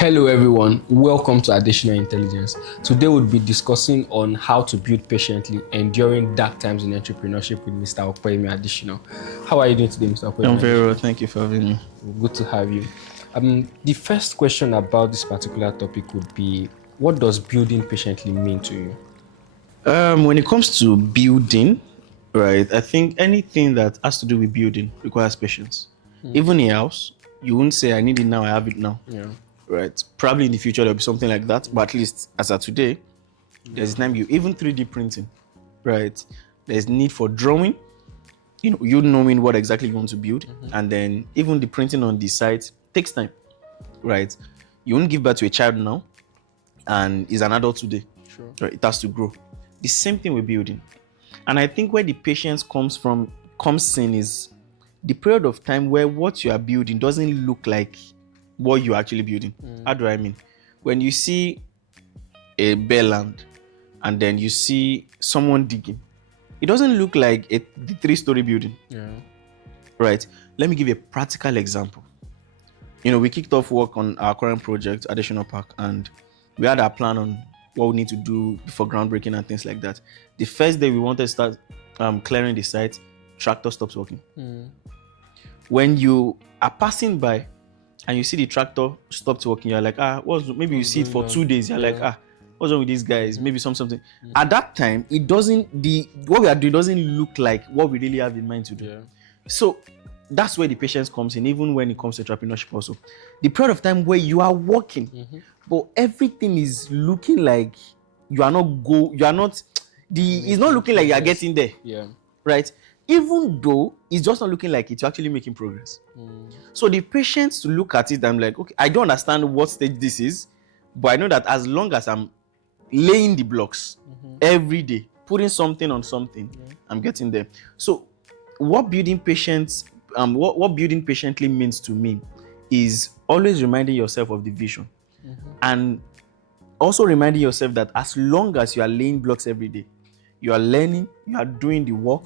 Hello everyone, welcome to Additional Intelligence. Today we'll be discussing on how to build patiently and during dark times in entrepreneurship with Mr. Okwemi Additional. How are you doing today, Mr. Okwemi? I'm very well, thank you for having me. Good to have you. The first question about this particular topic would be, what does building patiently mean to you? When it comes to building, right, I think anything that has to do with building requires patience. Even a house, you won't say, I need it now, I have it now. Yeah. Right. Probably in the future there'll be something like that, but at least as of today, there's time even 3D printing, right? There's need for drawing, you knowing what exactly you want to build, and then even the printing on the site takes time, right? You won't give birth to a child now, and is an adult today. Sure. Right? It has to grow. The same thing with building, and I think where the patience comes in is the period of time where what you are building doesn't look like what you're actually building. How do I mean? When you see a bare land and then you see someone digging, it doesn't look like the 3-story building. Yeah. Right? Let me give you a practical example. We kicked off work on our current project, Additional Park, and we had our plan on what we need to do before groundbreaking and things like that. The first day we wanted to start clearing the site, tractor stops working. When you are passing by and you see the tractor stopped working, you're like, maybe you see it for 2 days, you're like, what's wrong with these guys? Maybe something. At that time, what we are doing doesn't look like what we really have in mind to do. Yeah. So that's where the patience comes in, even when it comes to entrepreneurship also. The period of time where you are working, but everything is looking like it's not looking like you are getting there. Yeah. Right? Even though it's just not looking like it, you're actually making progress. So the patience to look at it, I'm like, okay, I don't understand what stage this is, but I know that as long as I'm laying the blocks every day, putting something on something, I'm getting there. So what building patiently means to me is always reminding yourself of the vision, and also reminding yourself that as long as you are laying blocks every day, you are learning, you are doing the work.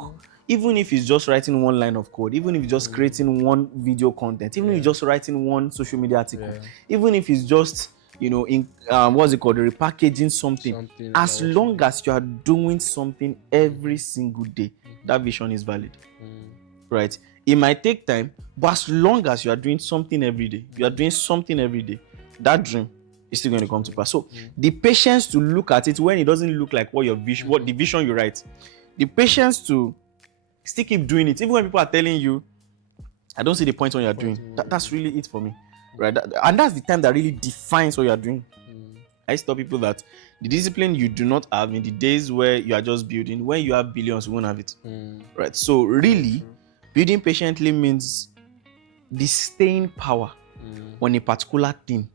Even if it's just writing one line of code, even if it's just creating one video content, even if it's just writing one social media article, even if it's just, repackaging something. As long as you are doing something every single day, that vision is valid. Right? It might take time, but as long as you are doing something every day, that dream is still going to come to pass. So the patience to look at it when it doesn't look like what the vision you write, the patience to still keep doing it, even when people are telling you, I don't see the point when you're doing. That's really it for me, right? And that's the time that really defines what you're doing. I tell people that the discipline you do not have in the days where you are just building, when you have billions, you won't have it, right? So really, building patiently means the staying power on a particular thing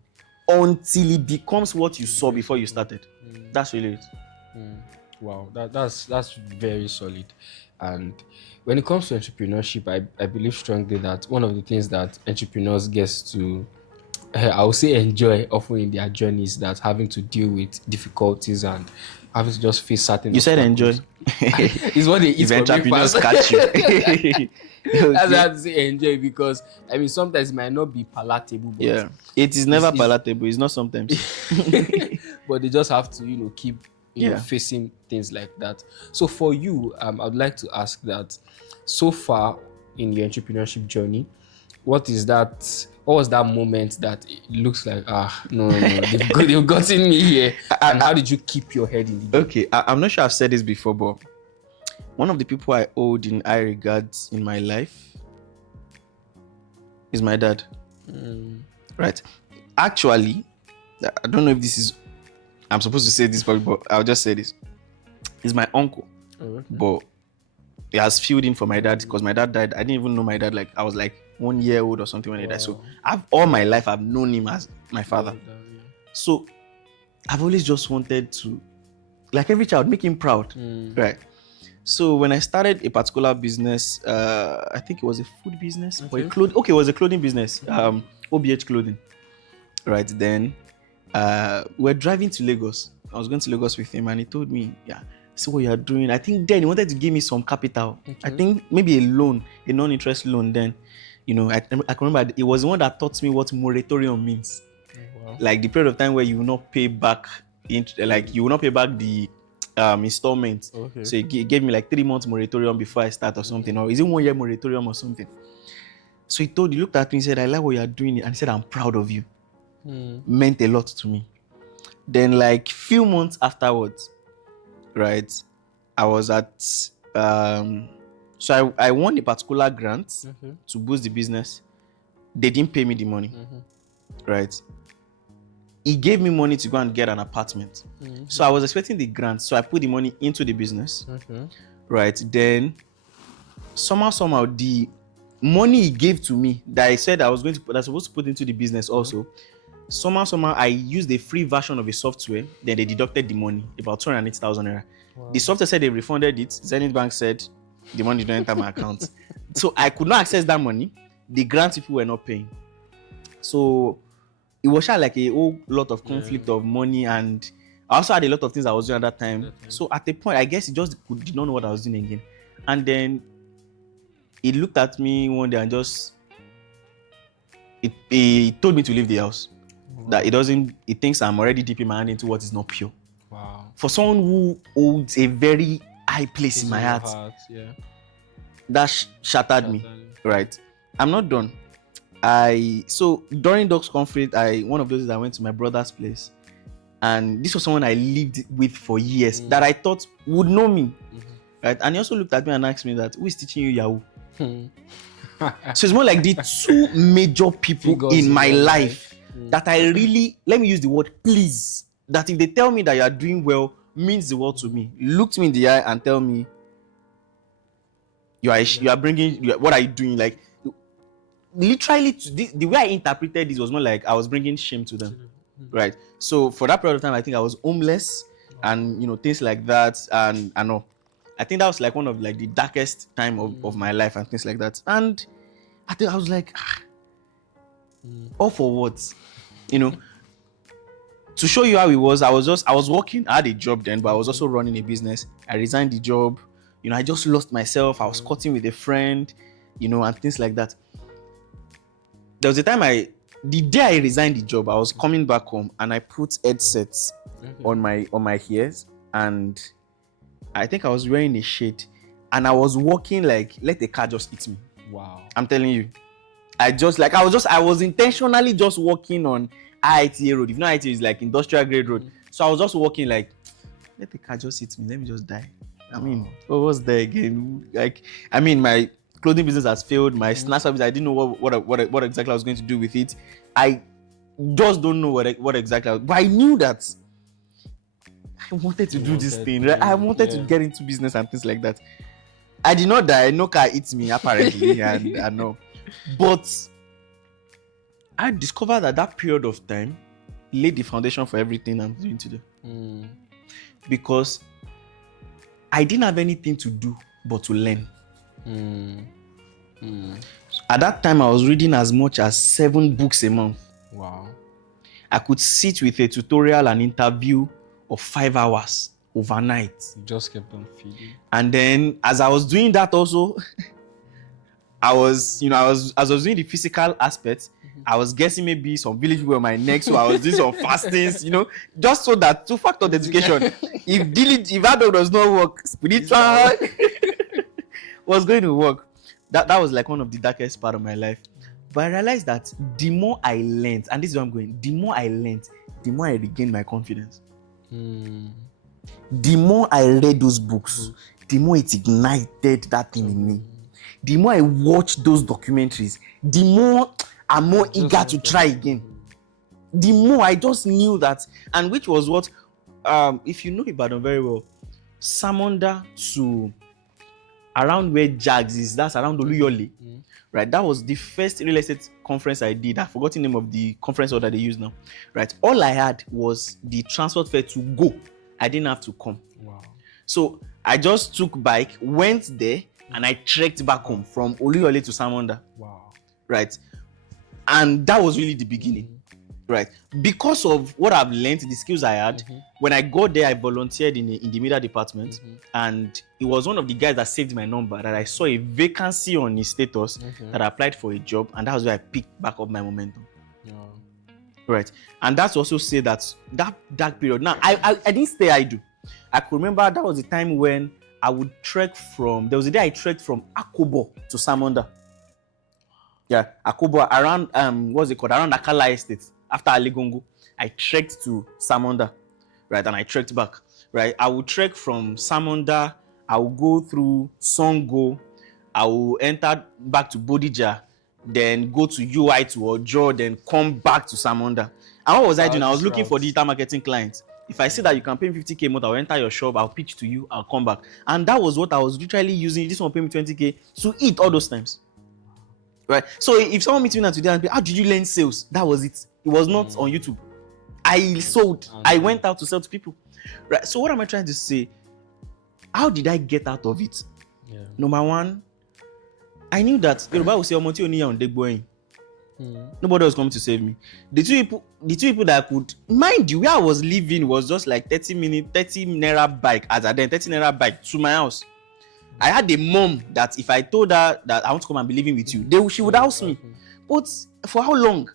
until it becomes what you saw before you started. That's really it. Wow, that's very solid. And when it comes to entrepreneurship, I believe strongly that one of the things that entrepreneurs get to, I would say, enjoy often in their journeys, that having to deal with difficulties and having to just face certain. You said enjoy. Is what they eat if for entrepreneurs breakfast. catch you. That's why I have to say enjoy, because sometimes it might not be palatable. But it is never palatable. It's not sometimes. But they just have to, keep facing things like that. So for you, I'd like to ask that, so far in your entrepreneurship journey, what was that moment that it looks like, no, they've gotten me here? And how did you keep your head in the game? Okay, I'm not sure I've said this before, but one of the people I hold in high regards in my life is my dad. Right? Actually, I don't know if I'm supposed to say this, but I'll just say this. He's my uncle, but he has filled in for my dad because my dad died. I didn't even know my dad, I was 1 year old or something when he died. So all my life I've known him as my father. So I've always just wanted to, like every child, make him proud, right? So when I started a particular business, I think it was a food business or it was a clothing business, OBH clothing, right? Then we're driving to Lagos. I was going to Lagos with him, and he told me, see what you are doing. I think then he wanted to give me some capital. I think maybe a loan, a non-interest loan then. I can remember it was the one that taught me what moratorium means. like the period of time where you will not pay back, like you will not pay back the installment. Okay. So he gave me like 3 months moratorium before I start or something, or is it 1 year moratorium or something? So he looked at me and said, I like what you are doing, and he said, I'm proud of you. Meant a lot to me. Then like few months afterwards, right, I was at so I won a particular grant to boost the business. They didn't pay me the money, right? He gave me money to go and get an apartment. So I was expecting the grant, so I put the money into the business, right? Then somehow the money he gave to me that I said I was supposed to put into the business also, somehow I used a free version of a software. Then they deducted the money, about 280,000 naira. The software said they refunded it. Zenith Bank said the money didn't enter my account. So I could not access that money. The grant people were not paying. So it was like a whole lot of conflict of money, and I also had a lot of things I was doing at that time. So at a point, I guess he just did not know what I was doing again. And then he looked at me one day and just he told me to leave the house. That he thinks I'm already dipping my hand into what is not pure. Wow. For someone who holds a very high place in my heart, that shattered me. Right. I'm not done. So during Docs Conflict, one of those days I went to my brother's place, and this was someone I lived with for years that I thought would know me. Right. And he also looked at me and asked me that, who is teaching you Yahoo? So it's more like the two major people in my life that I really, let me use the word please, that if they tell me that you are doing well, means the world to me. Look me in the eye and tell me you are bringing, what are you doing? Like literally the way I interpreted this was more like I was bringing shame to them. Right. So for that period of time, I think I was homeless and things like that. And I know, I think that was like one of like the darkest time of my life and things like that. And I think I was like, all for what? To show you how it was, I was working, I had a job then, but I was also running a business. I resigned the job, I just lost myself. I was cutting with a friend, and things like that. There was a time the day I resigned the job, I was coming back home and I put headsets on my ears, and I think I was wearing a shade, and I was walking like, let the car just hit me. Wow. I'm telling you. I was intentionally just walking on IITA road. If not, IITA is like industrial grade road. So I was just walking like, let the car just hit me, let me just die. I mean, what was there again? Like, I mean, my clothing business has failed. My snack service, I didn't know what exactly I was going to do with it. I just don't know what exactly. But I knew that I wanted to do this thing. Right? I wanted to get into business and things like that. I did not die. No car hit me apparently, and I know. But I discovered that period of time laid the foundation for everything I'm doing today. Because I didn't have anything to do but to learn. At that time, I was reading as much as 7 books a month. Wow. I could sit with a tutorial and interview of 5 hours overnight. You just kept on feeding. And then as I was doing that also, I was doing the physical aspect, I was guessing maybe some village people on my neck, so I was doing some fastings, just so that 2-factor authentication. If that does not work, spiritual was going to work. That was like one of the darkest part of my life. But I realized that the more I learned, and this is where I'm going, the more I learned, the more I regained my confidence. The more I read those books, the more it ignited that thing in me. The more I watched those documentaries, the more I'm more eager to try again. The more I just knew that, and which was what, if you know Ibadan very well, Samonda to around where Jags is, that's around Oluyole, right? That was the first real estate conference I did. I've forgotten the name of the conference order they use now, right? All I had was the transport fare to go. I didn't have to come. Wow. So I just took bike, went there, and I trekked back home from Oluyole to Samonda. Wow. Right? And that was really the beginning. Right? Because of what I've learned, the skills I had, when I got there, I volunteered in the media department, and it was one of the guys that saved my number that I saw a vacancy on his status that I applied for a job, and that was where I picked back up my momentum. Right. And that's also say that dark period. Now, I didn't stay idle. I could remember that was the time when I would trek there was a day I trekked from Akobo to Samonda. Yeah, Akobo around what's it called? Around Akala Estate. After Aligongo, I trekked to Samonda, right? And I trekked back, right? I would trek from Samonda, I will go through Songo, I will enter back to Bodija, then go to UI to Ojo, then come back to Samonda. And what was I doing? I was looking for digital marketing clients. If I see that you can pay me 50K more, I'll enter your shop, I'll pitch to you, I'll come back. And that was what I was literally using. This one pay me 20K to eat all those times. Right? So if someone meets me now today and say, how did you learn sales? That was it. It was not on YouTube. I sold. I went out to sell to people. Right? So what am I trying to say? How did I get out of it? Yeah. Number one, I knew that Yoruba will say Omonti Oniya on Degboyin. Nobody was coming to save me. The two people that I could, mind you, where I was living was just like 30 naira bike as I then 30 naira bike to my house. I had a mom that if I told her that I want to come and be living with you, she would house me. But for how long?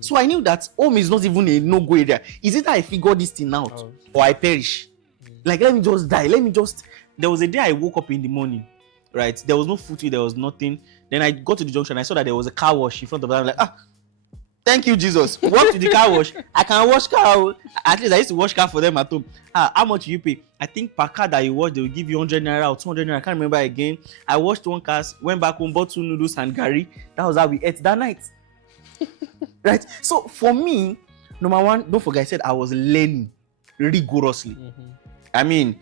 So I knew that home is not even a no-go area. Is it that I figure this thing out or I perish? Like, let me just die. There was a day I woke up in the morning, right? There was no food, there was nothing. Then I got to the junction. I saw that there was a car wash in front of it. I'm like, thank you, Jesus. Walk to the car wash. I can wash car. At least I used to wash car for them at home. How much you pay? I think per car that you wash, they will give you 100 naira or 200 naira. I can't remember again. I washed one car, went back home, bought 2 noodles and gari. That was how we ate that night. Right? So for me, number one, don't forget, I said I was learning rigorously. I mean,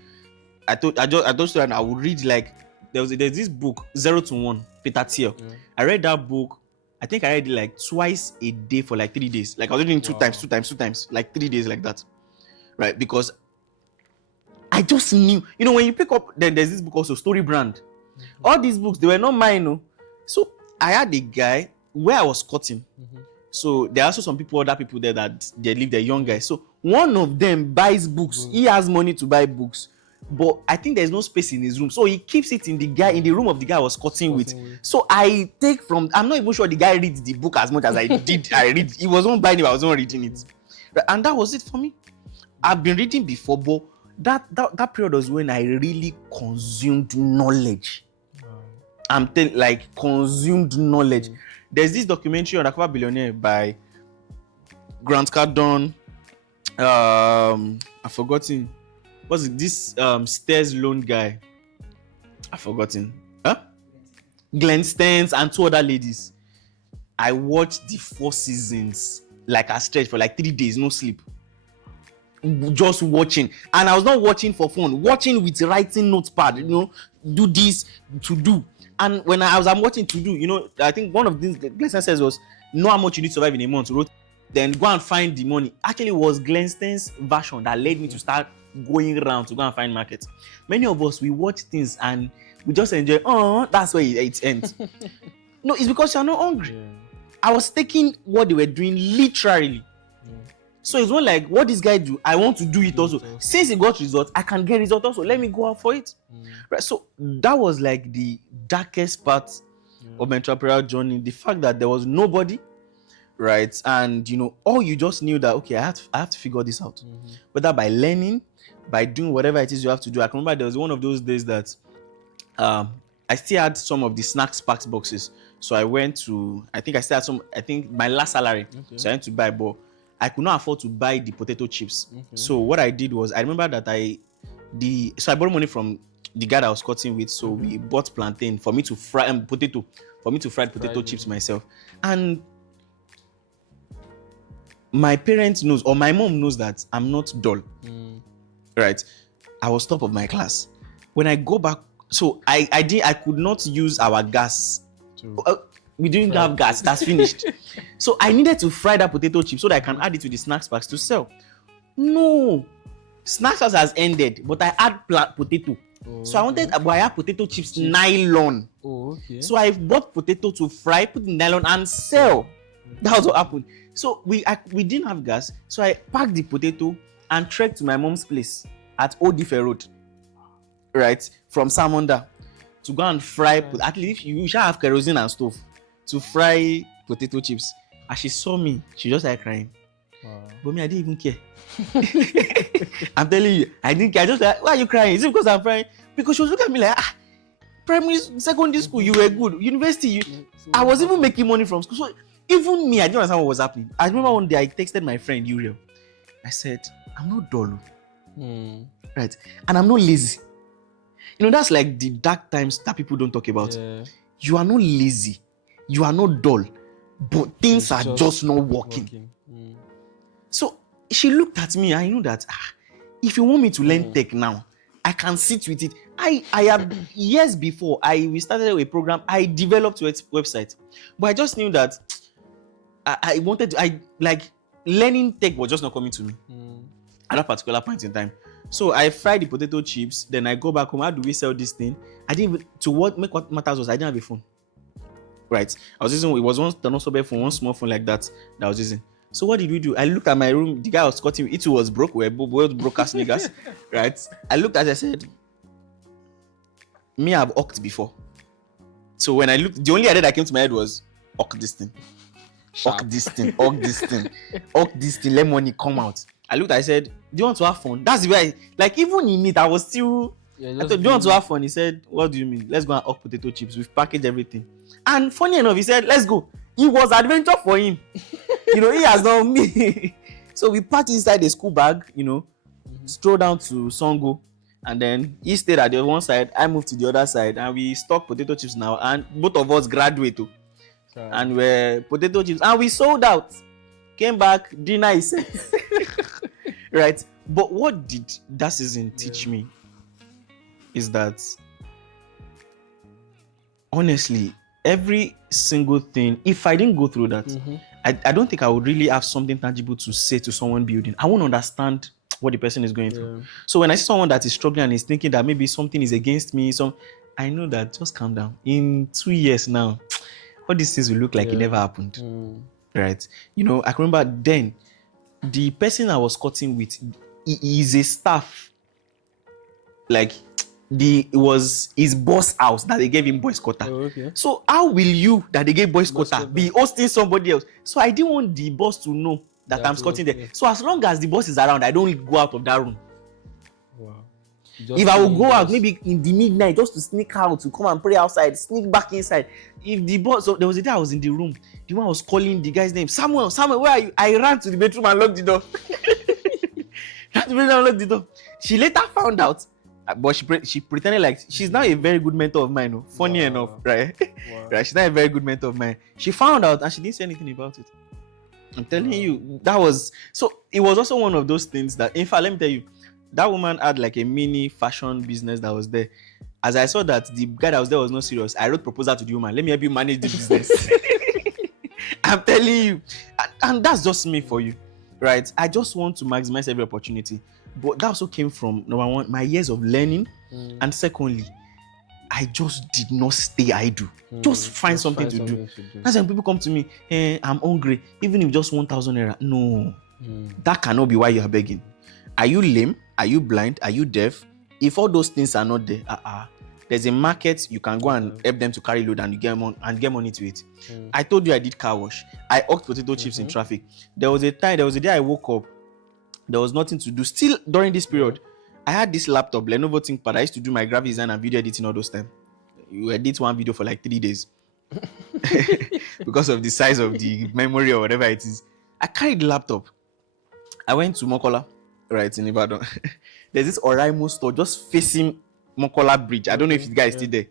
I told you I would read like there's this book 0 to 1, Peter Thiel. I read that book. I think I read it like twice a day for like 3 days. Like I was reading two times, like 3 days like that. Right? Because I just knew, when you pick up, then there's this book also, Story Brand. All these books, they were not mine, no. So I had a guy where I was cutting. So there are also some other people there that they live, they're young guys. So one of them buys books. He has money to buy books. But I think there's no space in his room. So he keeps it in the room of the guy I was cutting with. So I take I'm not even sure the guy reads the book as much as I did. I read. He wasn't buying it, I wasn't reading it. And that was it for me. I've been reading before, but that period was when I really consumed knowledge. I'm consumed knowledge. There's this documentary on Akwa Billionaire by Grant Cardone. I've forgotten. What's it? This Stairs loan guy. I've forgotten. Glenn Stearns and 2 other ladies. I watched the 4 seasons like a stretch for like 3 days, no sleep. Just watching. And I was not watching for fun, watching with writing notepad, do this to do. And when I'm watching to do, I think one of these Glenn Stearns says was, know how much you need to survive in a month. Wrote, then go and find the money. Actually, it was Glenn Stearns' version that led me to start going around to go and find markets. Many of us, we watch things and we just enjoy. That's where it ends. No, it's because you're not hungry. I was taking what they were doing literally. So it's not like what this guy do, I want to do it also. Since he got results, I can get results also. Let me go out for it. Right. So that was like the darkest part of my entrepreneurial journey. The fact that there was nobody, right? And all you just knew that I have to figure this out. Whether by learning, by doing whatever it is you have to do. I can remember there was one of those days that I still had some of the snacks packs boxes. So I went to, I think my last salary. So I went to buy, but I could not afford to buy the potato chips. So what I did was, I remember that I borrowed money from the guy that I was cutting with. So we bought plantain for me to fry potato, potato chips myself. And my parents knows, or my mom knows, that I'm not dull. Right? I was top of my class. When I go back, so I could not use our gas. We didn't have gas. That's finished. So I needed to fry that potato chip so that I can add it to the snacks packs to sell. No, snacks packs has ended, but I add potato. So I wanted, but I had potato chips nylon. So I bought potato to fry, put in nylon and sell. That was what happened. So we didn't have gas, so I packed the potato and trekked to my mom's place at Old Ife Road, right, from Samonda, to go and fry. At least you shall have kerosene and stove to fry potato chips. As she saw me, she just started crying. But me, I didn't even care. I'm telling you, I didn't care. I just like, why are you crying? Is it because I'm crying? Because she was looking at me like, primary, secondary school, you were good. University, I was even making money from school. So even me, I didn't understand what was happening. I remember one day I texted my friend Uriel. I said, I'm not dull. Right? And I'm not lazy. That's like the dark times that people don't talk about. Yeah. You are not lazy. You are not dull. But things are just not working. So she looked at me. I knew that if you want me to learn tech now, I can sit with it. I have years before we started a program, I developed a website. But I just knew that I wanted to, learning tech was just not coming to me at that particular point in time. So I fried the potato chips, then I go back home. How do we sell this thing? I didn't even, what matters was I didn't have a phone. Right? I was using, it was one Thanossobe phone, one small phone like that I was using. So what did we do? I looked at my room, the guy was cutting me, it was broke, we were both broke ass niggas. Right? I looked at it, I said, me, I've awked before. So when I looked, the only idea that came to my head was, awk this thing. Awk this thing, awk this thing, awk this thing, let money come out. I looked, I said, do you want to have fun? That's the way even in it, I was still, I thought, do you want to have fun? He said, what do you mean? Let's go and awk potato chips. We've packaged everything. And funny enough, he said, let's go. It was adventure for him. He has done me. So we packed inside a school bag, strolled down to Songo. And then he stayed at the one side, I moved to the other side. And we stocked potato chips now. And both of us graduated. And we're potato chips. And we sold out. Came back, dinner is set. Right? But what did that season teach me is that, honestly, every single thing, if I didn't go through that, I don't think I would really have something tangible to say to someone building. I won't understand what the person is going through. So when I see someone that is struggling and is thinking that maybe something is against me, I know that just calm down. In 2 years now, all these things will look like it never happened. Right? I can remember then, the person I was cutting with, he is a staff. Like, it was his boss house that they gave him boys quota. So how will you that they gave boys quota be hosting somebody else? So I didn't want the boss to know that I'm squatting there. So as long as the boss is around, I don't go out of that room. Wow. If I will go out maybe in the midnight just to sneak out to come and pray outside, sneak back inside. If the boss, so there was a day I was in the room, the one was calling the guy's name, Samuel, where are you? I ran to the bedroom and locked the door. She later found out, but she pretended like she's now a very good mentor of mine. Funny enough, right? Right? She's not a very good mentor of mine. She found out and she didn't say anything about it. I'm telling you, that was so. It was also one of those things that, in fact, let me tell you, that woman had like a mini fashion business that was there. As I saw that the guy that was there was not serious, I wrote proposal to the woman. Let me help you manage the business. I'm telling you, and that's just me for you, right? I just want to maximize every opportunity. But that also came from, number one, my years of learning, and secondly, I just did not stay idle. Just find something to do. That's when people come to me, I'm hungry, even if just 1,000 naira. No, that cannot be why you are begging. Are you lame? Are you blind? Are you deaf? If all those things are not there, there's a market, you can go and help them to carry load and you get money to it. I told you I did car wash. I hawked potato chips in traffic. There was a day I woke up, there was nothing to do. Still during this period, I had this laptop, Lenovo ThinkPad. I used to do my graphic design and video editing all those time. You edit one video for like 3 days because of the size of the memory or whatever it is. I carried the laptop. I went to Mokola, right in Ibadan. There's this Oraimo store just facing Mokola Bridge. I don't know if the guy is still there.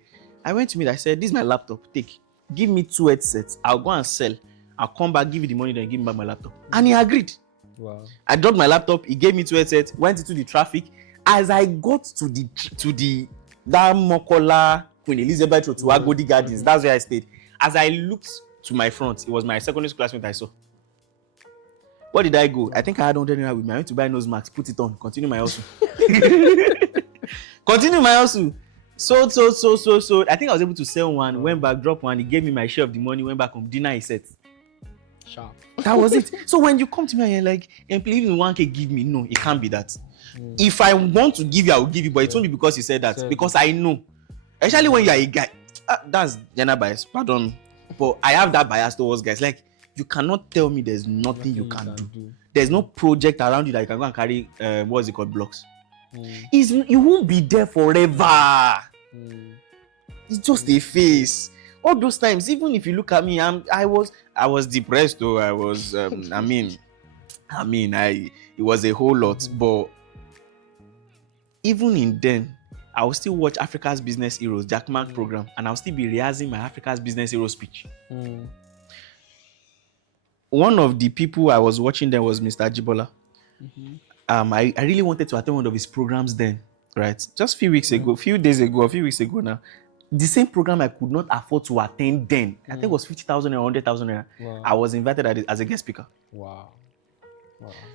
I went to meet. I said, "This is my laptop. Take. Give me 2 headsets. I'll go and sell. I'll come back, give you the money, then give me back my laptop." And he agreed. Wow. I dropped my laptop. He gave me 2 headsets. Went into the traffic. As I got to that Mokola Queen Elizabeth Road to Agodi Gardens, that's where I stayed. As I looked to my front, it was my secondary school classmate I saw. What did I go? I think I had 100 naira with me. I went to buy nose marks, put it on, continue my hustle. Continue my hustle. Sold. I think I was able to sell one, went back, dropped one. He gave me my share of the money, went back home, dinner he set. Sharp. That was it. So when you come to me and you're like, even 1K give me, no, it can't be that. If I want to give you, I will give you, but it won't be because you said that. Because I know. Especially when you are a guy. That's gender bias, pardon me. But I have that bias towards guys. Like, you cannot tell me there's nothing you can do. There's no project around you that you can go and carry what's it called, blocks. You won't be there forever. It's just a phase. All those times, even if you look at me, I was depressed though. I was it was a whole lot. But even in then, I will still watch Africa's Business Heroes, Jack Mark program, and I'll still be rehearsing my Africa's Business Hero speech. One of the people I was watching then was Mr. Jibola. I really wanted to attend one of his programs then, right? Just a few weeks ago now. The same program I could not afford to attend then. I think it was 50,000 or 100,000 naira. Wow. I was invited as a guest speaker. Wow.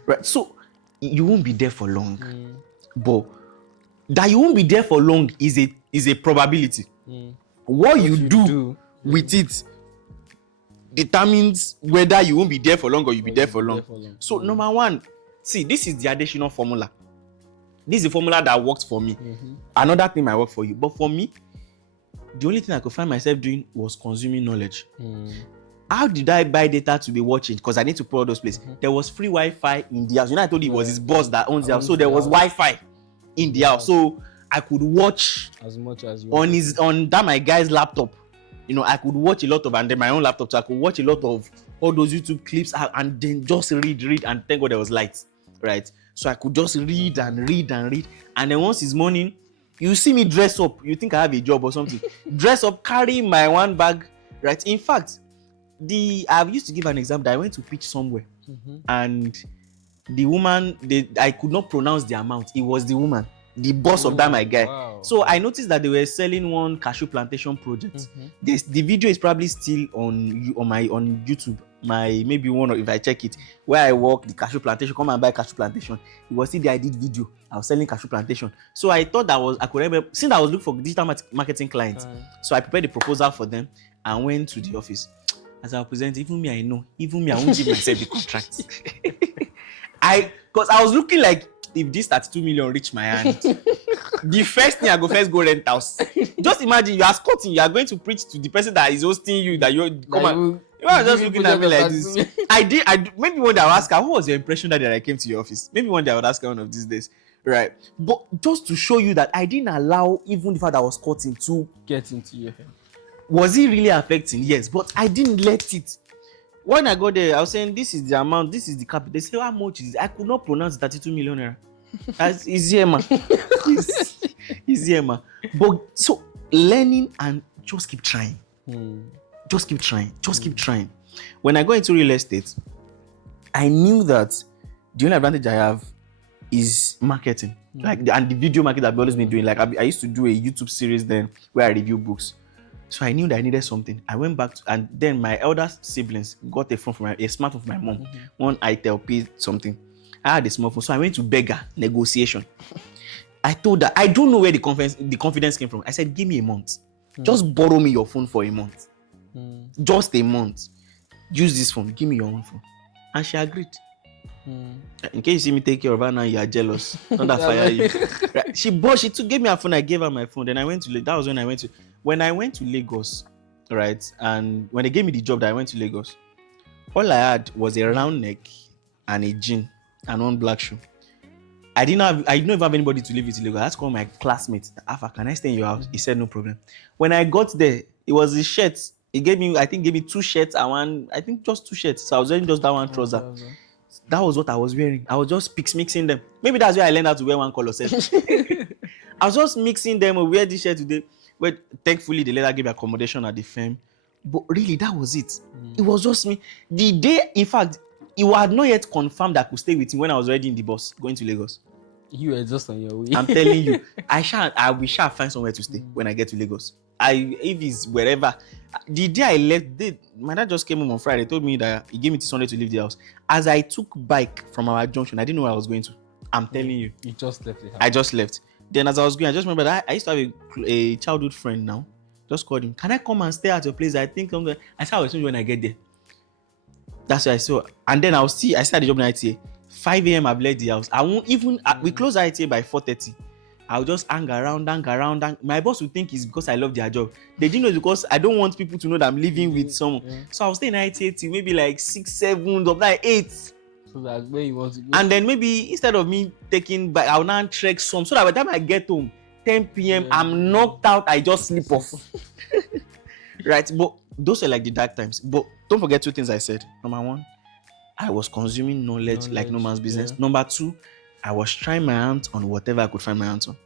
Right. So you won't be there for long. But that you won't be there for long is a probability. What you do with it determines whether you won't be there for long or you'll be there for long. So number one, see, this is the additional formula. This is the formula that worked for me. Another thing might work for you. But for me, the only thing I could find myself doing was consuming knowledge. How did I buy data to be watching? Because I need to put all those places. There was free Wi-Fi in the house. You know, I told you it was his boss that owns the house. So there was Wi-Fi in the house. So I could watch as much as you on that my guy's laptop. You know, I could watch a lot of, and then my own laptop, so I could watch a lot of all those YouTube clips and then just read, and thank God there was light, right? So I could just read. And then once it's morning, you see me dress up, you think I have a job or something. Dress up, carry my one bag, right? In fact, I used to give an example that I went to pitch somewhere, and the woman, I could not pronounce the amount. It was the woman, the boss of that my guy. Wow. So I noticed that they were selling one cashew plantation project. The video is probably still on YouTube. Maybe one, or if I check it, where I work, the cashew plantation, come and buy cashew plantation. It was still there. I did video. I was selling cashew plantation. So I thought I could remember, since I was looking for digital marketing clients. So I prepared the proposal for them and went to the office. As I was presenting, even me, I won't give myself the contract. Because I was looking like, if this 32 million reach my hand, the first thing I go rent house. Just imagine you are Scotting, you are going to preach to the person that is hosting you, that you come and you are just looking at me like this. I maybe one day I'll ask her, what was your impression that I came to your office? Maybe one day I would ask her one of these days. Right. But just to show you that I didn't allow even the fact that I was Scotting to get into your head. Was it really affecting? Yes, but I didn't let it. When I got there, I was saying, this is the amount, this is the capital. They say, how much is it? I could not pronounce 32 million naira. That's easier, man. Easier, man. But so learning and just keep trying. Just keep trying. When I go into real estate, I knew that the only advantage I have is marketing. And the video market I've always been doing. Like I used to do a YouTube series then where I review books. So I knew that I needed something. I went back and then my elder siblings got a smartphone from my mom. One Itel paid something. I had a smartphone, so I went to beggar negotiation. I told her, I don't know where the confidence came from. I said, give me a month. Just borrow me your phone for a month. Just a month. Use this phone. Give me your own phone. And she agreed. In case you see me take care of her now, you are jealous. Not that fire you. Right. She gave me her phone. I gave her my phone. Then I went to that was when I went to Lagos, right? And when they gave me the job that I went to Lagos, all I had was a round neck and a jean and one black shoe. I didn't even have anybody to live with in Lagos. I had to call my classmates. Alpha, can I stay in your house? He said no problem. When I got there, it was the shirts. He gave me 2 shirts and just 2 shirts. So I was wearing just that one trouser. That was what I was wearing. I was just mixing them. Maybe that's where I learned how to wear one color set. I was just mixing them. I wear this shirt today. But thankfully, they later gave me accommodation at the firm. But really, that was it. It was just me. The day, in fact, it had not yet confirmed that I could stay with him when I was already in the bus going to Lagos. You were just on your way. I'm telling you, I will find somewhere to stay when I get to Lagos. If it's wherever. The day I left, my dad just came home on Friday. Told me that he gave me till Sunday to leave the house. As I took bike from our junction, I didn't know where I was going to. I'm telling you. You just left the house. I just left. Then as I was going, I just remember that I used to have a childhood friend now. Just called him. Can I come and stay at your place? I think I said I will see you when I get there. That's what I saw. And then I started the job in ITA. 5 a.m. I've left the house. I won't even we close ITA by 4:30. I'll just hang around. My boss would think it's because I love their job. They didn't know it's because I don't want people to know that I'm living with someone. So I'll stay in ITA till maybe like 6, 7, or like 8. So that when you want to go. And then maybe instead of me taking back, I'll now trek some, so that by the time I get home, 10 p.m., I'm knocked out, I just sleep off. Right? But those are like the dark times. But don't forget two things I said. Number one, I was consuming knowledge like no man's business. Number two, I was trying my hands on whatever I could find my hands on.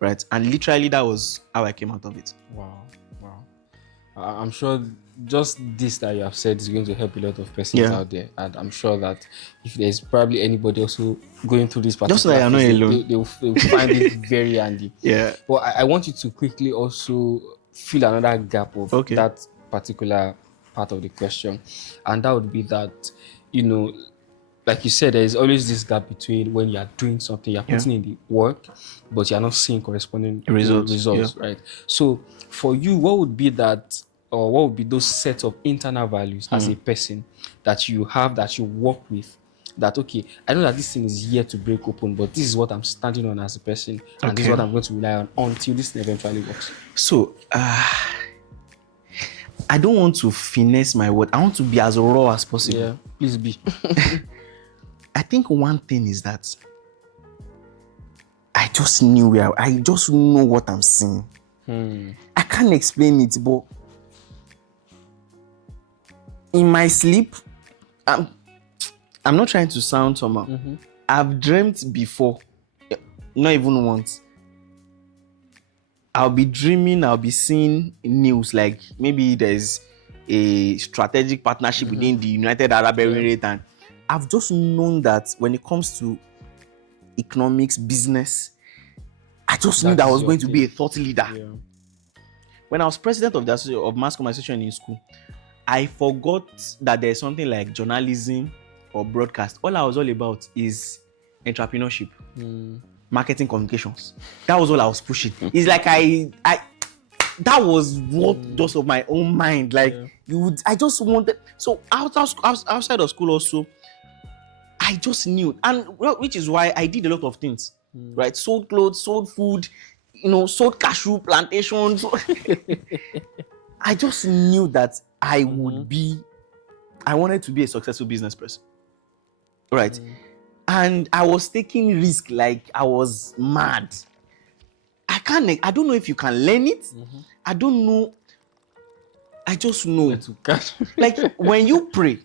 Right? And literally that was how I came out of it. Wow. I'm sure just this that you have said is going to help a lot of persons out there, and I'm sure that if there's probably anybody also going through this particular, just like I'm not alone, they'll find it very handy. Yeah. But I want you to quickly also fill another gap of that particular part of the question, and that would be that, you know, like you said, there is always this gap between when you are doing something, you're putting in the work, but you're not seeing corresponding results, right? So for you, what would be that, or what would be those set of internal values as a person that you have, that you work with, that, okay, I know that this thing is yet to break open, but this is what I'm standing on as a person, and this is what I'm going to rely on until this thing eventually works? So, I don't want to finesse my word. I want to be as raw as possible. Yeah, please be. I think one thing is that I just knew I just know what I'm seeing. I can't explain it, but in my sleep, I'm not trying to sound somehow. I've dreamt before, not even once. I'll be dreaming, I'll be seeing news like maybe there's a strategic partnership within the United Arab Emirates, and I've just known that when it comes to economics, business, I just knew that I was going to be a thought leader. When I was president of mass communication in school, I forgot that there's something like journalism or broadcast. All I was all about is entrepreneurship, marketing, communications. That was all I was pushing. It's like that was what just of my own mind. Like I just wanted. So outside of school also, I just knew, and which is why I did a lot of things. Right, sold clothes, sold food, sold cashew plantations. I just knew that I wanted to be a successful business person. Right. And I was taking risk like I was mad. I don't know if you can learn it. I don't know. I just know. Like when you pray,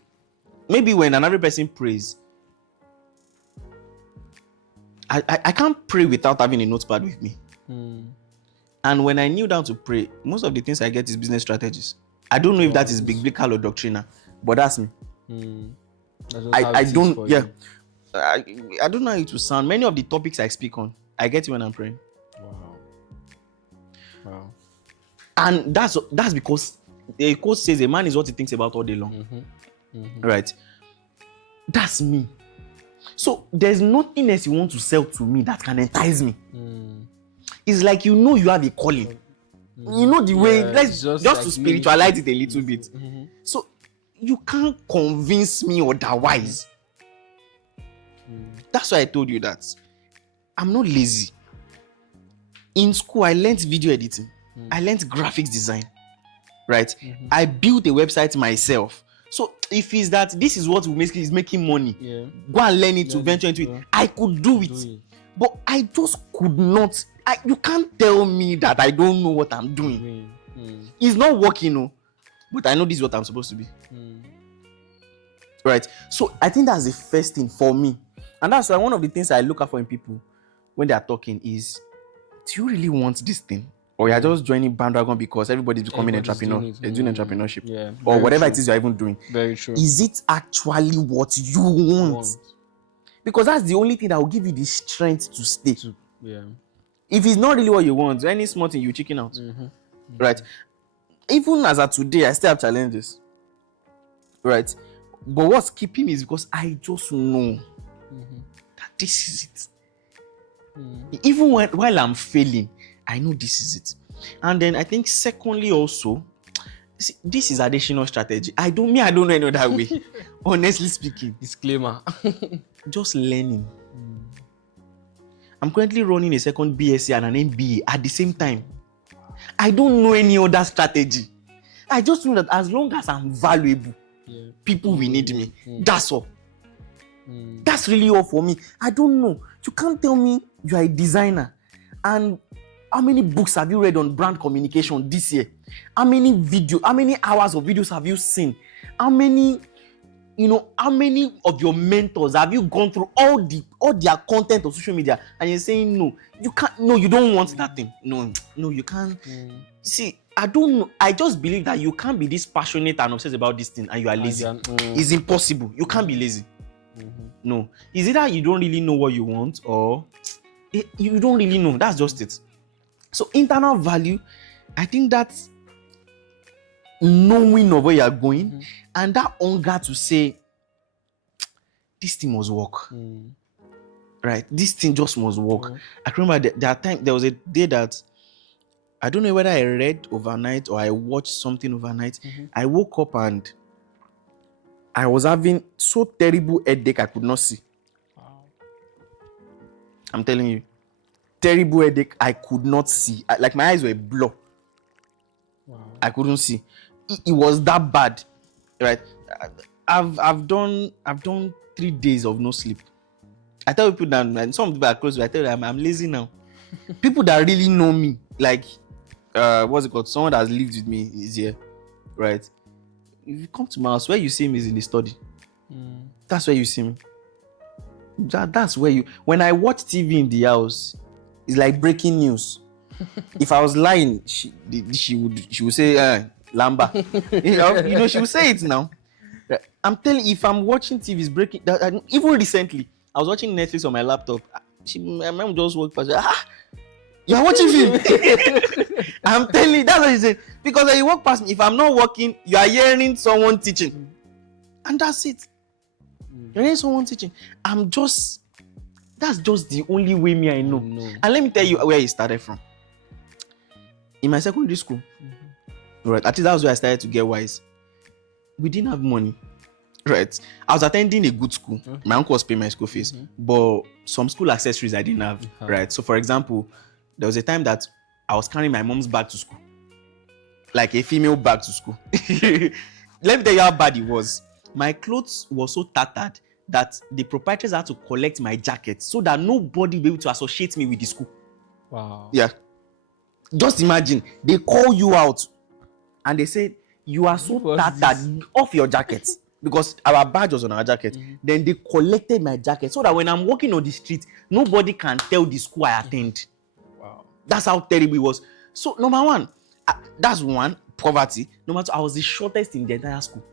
maybe when another person prays, I can't pray without having a notepad with me. And when I kneel down to pray, most of the things I get is business strategies. I don't know if that is biblical or doctrinal, but that's me. I don't know how it will sound. Many of the topics I speak on, I get it when I'm praying. Wow. And that's because the quote says a man is what he thinks about all day long. Right? That's me. So there's nothing else you want to sell to me that can entice me. It's like you have a calling. You know the way, let's just to spiritualize it a little bit. So you can't convince me otherwise. That's why I told you that I'm not lazy. In school, I learned video editing. I learned graphics design. Right? I built a website myself. So if it's that this is what is making money, go and learn it to venture into it. I could do it. But I just could not. You can't tell me that I don't know what I'm doing. It's not working, but I know this is what I'm supposed to be. Right? So I think that's the first thing for me. And that's why one of the things I look out for in people when they are talking is, do you really want this thing? Or you're just joining bandwagon because everybody's becoming entrepreneur. They're doing entrepreneurship. Or whatever it is you're even doing. Very true. Is it actually what you want? Because that's the only thing that will give you the strength to stay. If it's not really what you want, any small thing, you chicken out. Right? Even as of today, I still have challenges. Right? But what's keeping me is because I just know that this is it. Even while I'm failing, I know this is it. And then I think secondly also, this is additional strategy. I don't know any other way. Honestly speaking. Disclaimer. Just learning. I'm currently running a second BSc and an MBA at the same time. I don't know any other strategy. I just know that as long as I'm valuable, people will need me. That's all. That's really all for me. I don't know. You can't tell me you are a designer and how many books have you read on brand communication this year? How many hours of videos have you seen? How many of your mentors have you gone through all their content on social media, and you're saying no, you can't, no, you don't want that thing. No, you can't. See, I don't know. I just believe that you can't be this passionate and obsessed about this thing and you are lazy. It's impossible. You can't be lazy. No. Is either you don't really know what you want or you don't really know. That's just it. So internal value, I think that's knowing of where you are going and that hunger to say this thing must work. Right? This thing just must work. I can remember there was a day that I don't know whether I read overnight or I watched something overnight. I woke up and I was having so terrible headache I could not see. Wow. I'm telling you. Terrible headache I could not see. Like my eyes were blur. Wow. I couldn't see. It was that bad. Right? I've done 3 days of no sleep. I tell people that, and some people are close, but I tell them I'm lazy now. People that really know me, like what's it called? Someone that has lived with me is here. Right? If you come to my house, where you see me is in the study. That's where you see me. That's where when I watch TV in the house, it's like breaking news. If I was lying, she would say Lamba. you know she would say it now. I'm telling you, if I'm watching TV, it's breaking. Even recently, I was watching Netflix on my laptop. My mom just walked past. You're watching film. I'm telling you, that's what she said. Because when you walk past me, if I'm not working, you are hearing someone teaching. And that's it. You're hearing someone teaching. That's just the only way me I know. And let me tell you where it started from. In my secondary school, right, at least that was where I started to get wise. We didn't have money. Right. I was attending a good school. My uncle was paying my school fees. But some school accessories I didn't have. Right. So for example, there was a time that I was carrying my mom's bag to school. Like a female bag to school. Let me tell you how bad it was. My clothes were so tattered that the proprietors had to collect my jacket so that nobody would be able to associate me with the school. Wow. Yeah. Just imagine, they call you out and they say, you are so tattered, off your jacket. Because our badge was on our jacket. Then they collected my jacket so that when I'm walking on the street, nobody can tell the school I attend. Wow. That's how terrible it was. So, number one, that's one, poverty. Number two, I was the shortest in the entire school.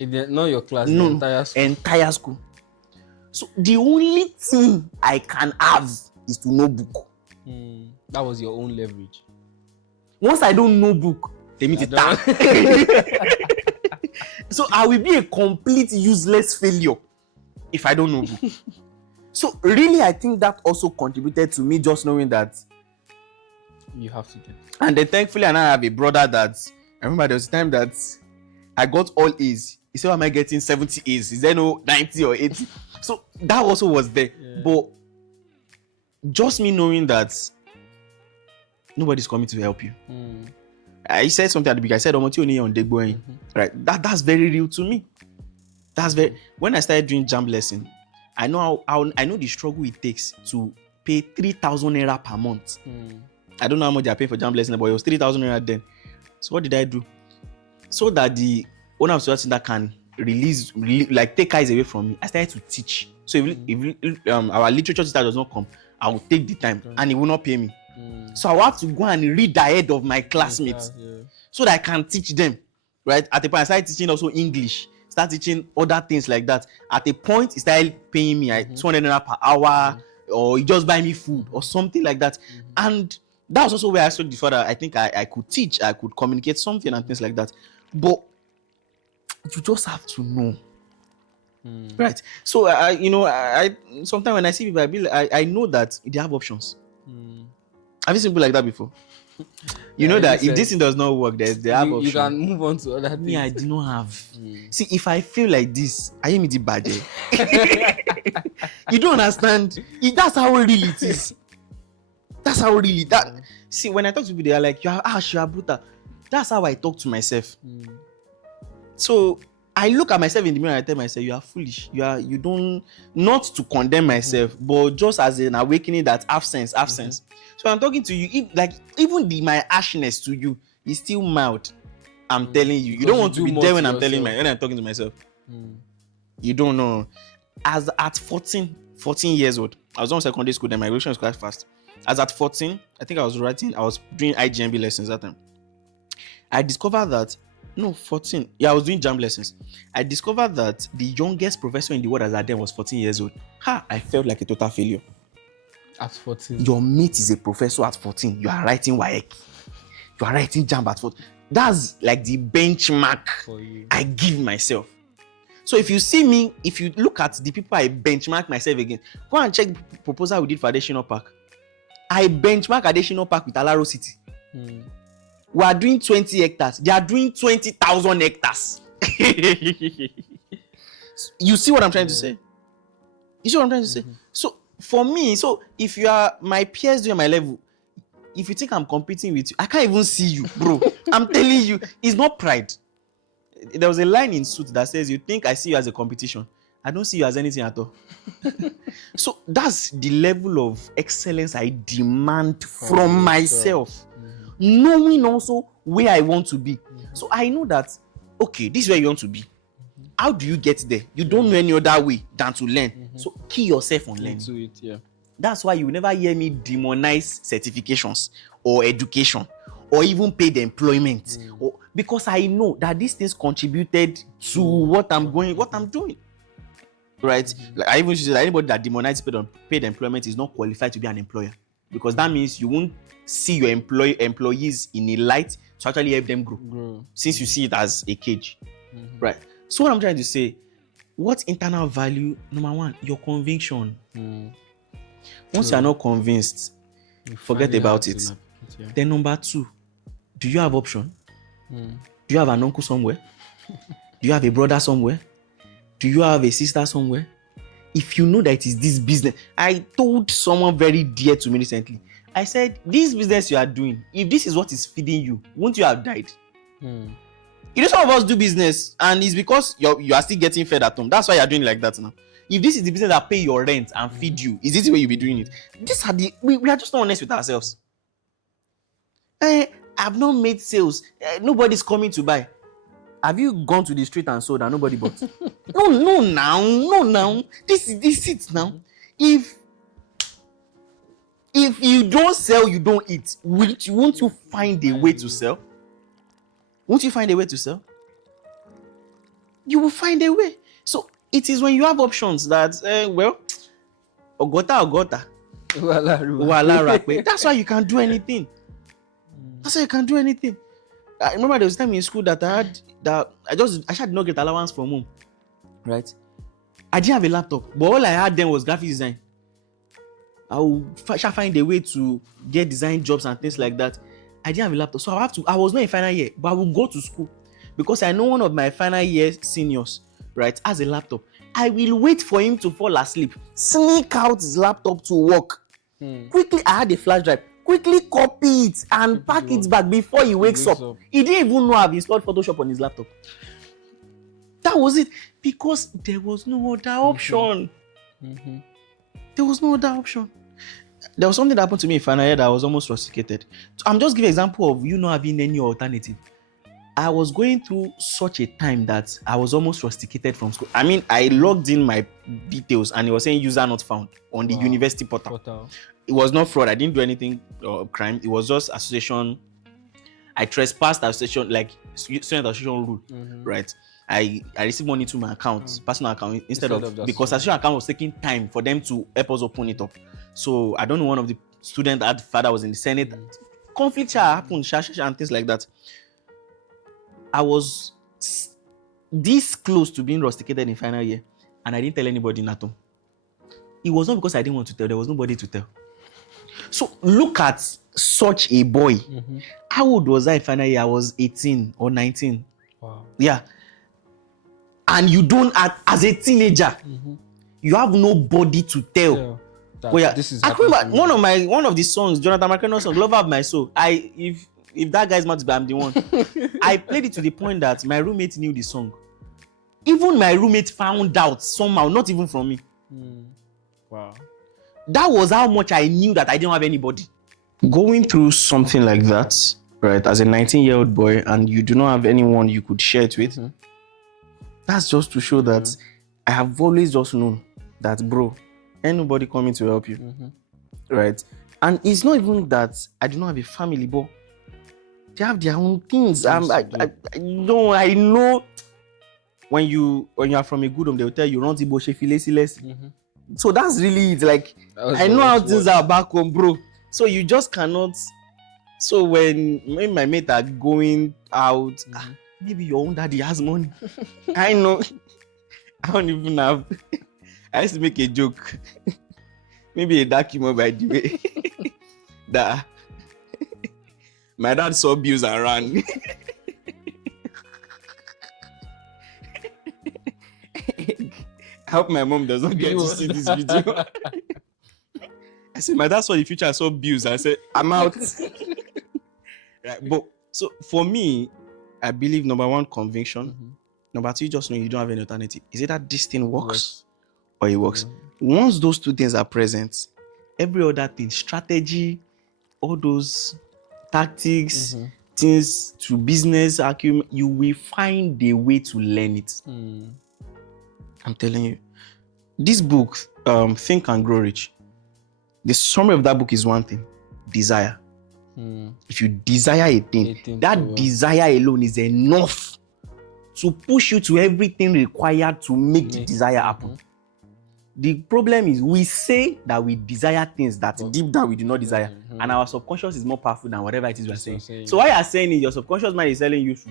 Not your class, the entire school. Entire school. So, the only thing I can have is to know book. That was your own leverage. Once I don't know book, they meet it down. So I will be a complete useless failure if I don't know book. So really, I think that also contributed to me just knowing that you have to get. And then thankfully, I have a brother that I remember there was a time that I got all A's. He said, "Why am I getting 70 A's? Is there no 90 or 80?" So that also was there. Yeah. But just me knowing that nobody's coming to help you. I said something at the beginning. I said, right? That's very real to me. When I started doing jam lesson, I know I know the struggle it takes to pay 3,000 naira per month. I don't know how much I pay for jam lesson, but it was 3,000 naira then. So what did I do? So that the owner of the that can like take eyes away from me, I started to teach. So if our literature teacher does not come, I will take the time and he will not pay me. So I will have to go and read ahead of my classmates so that I can teach them. Right? At the point, I started teaching also English, start teaching other things like that. At a point, he started paying me 200 naira per hour, or he just buy me food or something like that. And that was also where I saw the father. I think I could teach, I could communicate something and things like that. But you just have to know. Right? So I sometimes when I see people, I know that they have options. Have you seen people like that before? You know that if this thing does not work, they have options. You can move on to other things. Me, I do not have. See, if I feel like this, I am the bad. You don't understand. That's how real it is. That's how really that. See, when I talk to people, they are like, "You are brutal." That's how I talk to myself. So I look at myself in the mirror and I tell myself, you are foolish. You don't, not to condemn myself, but just as an awakening that have sense. So I'm talking to you, my harshness to you is still mild. I'm telling you. You don't want to be there when I'm talking to myself. You don't know. As at 14 years old, I was on secondary school, then my graduation was quite fast. As at 14, I think I was doing IGMB lessons that time. I discovered that, no, 14. Yeah, I was doing JAMB lessons. I discovered that the youngest professor in the world as at then was 14 years old. I felt like a total failure. At 14. Your mate is a professor at 14. You are writing WAEC. You are writing JAMB at 14. That's like the benchmark for you. I give myself. So if you see me, if you look at the people I benchmark myself against, go and check the proposal we did for Adesinaenq Park. I benchmark Adesinaenq Park with Alaro City. We are doing 20 hectares. They are doing 20,000 hectares. You see what I'm trying to say? You see what I'm trying to say? So for me, if you are my peers doing my level, if you think I'm competing with you, I can't even see you, bro. I'm telling you, it's not pride. There was a line in Suit that says, you think I see you as a competition. I don't see you as anything at all. So that's the level of excellence I demand from myself. Knowing also where I want to be. So I know that, okay, this is where you want to be. How do you get there? You don't know any other way than to learn. So key yourself on learning. That's why you will never hear me demonize certifications or education or even paid employment. Because I know that these things contributed to what I'm doing. Right? Like I even say that anybody that demonizes paid employment is not qualified to be an employer. Because that means you won't see your employees in a light to actually help them grow. Since you see it as a cage. Right? So what I'm trying to say, what internal value? Number one, your conviction. Once you are not convinced, forget about it. Then number two, do you have option? Do you have an uncle somewhere? Do you have a brother somewhere? Do you have a sister somewhere? If you know that it is this business, I told someone very dear to me recently, I said, this business you are doing, if this is what is feeding you, won't you have died? You know, some of us do business and it's because you are still getting fed at home. That's why you are doing like that now. If this is the business that pay your rent and feed you, is this the way you'll be doing it? These are we are just not honest with ourselves. I've not made sales. Nobody's coming to buy. Have you gone to the street and sold and nobody bought? No, now. This is it now. If you don't sell, you don't eat. Won't you find a way to sell? Won't you find a way to sell? You will find a way. So it is when you have options that, ogota. That's why you can do anything. I remember there was a time in school that I had no get allowance from home. Right? I didn't have a laptop, but all I had then was graphic design. I will find a way to get design jobs and things like that. I didn't have a laptop, so I was not in final year, but I will go to school because I know one of my final year seniors, right, has a laptop. I will wait for him to fall asleep, sneak out his laptop to work. Quickly, I had a flash drive. Quickly copy it and pack it back before he wakes up. He didn't even know I've installed Photoshop on his laptop. That was it, because there was no other option. There was no other option. There was something that happened to me in final year that I was almost rusticated. So I'm just giving an example of you not having any alternative. I was going through such a time that I was almost rusticated from school. I mean, I logged in my details and it was saying user not found on the university portal. It was not fraud. I didn't do anything crime. It was just association. I trespassed association, like student association rule, right? I received money to my account, personal account, instead of because association account was taking time for them to help us open it up. So I don't know, one of the students that father was in the Senate. Conflict happened, and things like that. I was this close to being rusticated in final year, and I didn't tell anybody in Atom. It was not because I didn't want to tell, there was nobody to tell. So look at such a boy. How old was I in final year? I was 18 or 19. Wow. Yeah. And you don't, as a teenager, you have nobody to tell. This is I remember one of the songs, Jonathan McReynolds' song, Lover of My Soul. If that guy's mad, I'm the one. I played it to the point that my roommate knew the song. Even my roommate found out somehow, not even from me. Wow. That was how much I knew that I didn't have anybody. Going through something like that, right, as a 19-year-old boy, and you do not have anyone you could share it with, that's just to show that I have always just known that, bro, ain't nobody coming to help you, right? And it's not even that I do not have a family, but they have their own things. I know when you are from a good home, they will tell you, "Run tibo she less." So that's really it. Like, I know how things are back home, bro. So you just cannot. So when my mates are going out, maybe your own daddy has money. I know. I don't even have. I used to make a joke. Maybe a dark humor, by the way. That my dad saw bills and ran. I hope my mom does not get to see this video. I said, my dad saw the future, I saw bills. I said, I'm out. Right, but so for me, I believe number one, conviction. Number two, you just know you don't have any alternative. Is it that this thing works or it works? Once those two things are present, every other thing, strategy, all those tactics, things to business acumen, you will find a way to learn it. I'm telling you. This book, Think and Grow Rich, the summary of that book is one thing: desire. If you desire a thing, that desire alone is enough to push you to everything required to make the desire happen. The problem is we say that we desire things that deep down we do not desire, and our subconscious is more powerful than whatever it is we are saying. So what you are saying is your subconscious mind is telling you to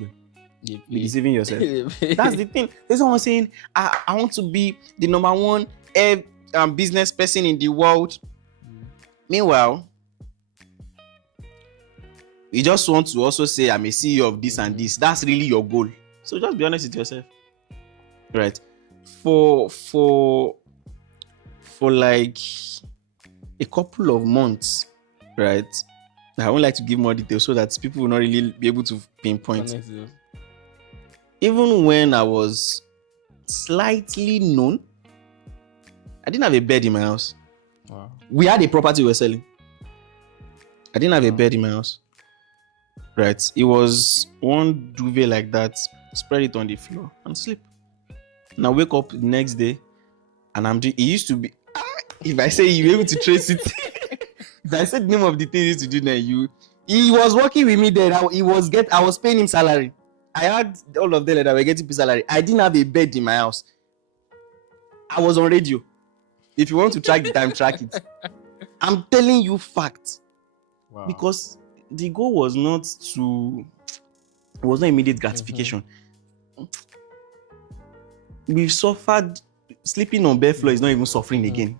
be deceiving yourself. That's the thing. There's someone saying, I want to be the number one business person in the world. Meanwhile, you just want to also say, I'm a CEO of this and this. That's really your goal. So just be honest with yourself. Right? For like a couple of months, right? I won't like to give more details so that people will not really be able to pinpoint. Even when I was slightly known, I didn't have a bed in my house. Wow. We had a property we were selling. I didn't have a bed in my house. Right? It was one duvet like that, spread it on the floor and sleep. And I wake up the next day and I'm doing, it used to be, if I say you're able to trace it, if I said the name of the thing he used to do then he was working with me then, I was paying him salary. I had all of them that were getting salary. I didn't have a bed in my house. I was on radio. If you want to track the time, track it. I'm telling you facts. Wow. Because the goal was not immediate gratification. We've suffered. Sleeping on bare floor is not even suffering again.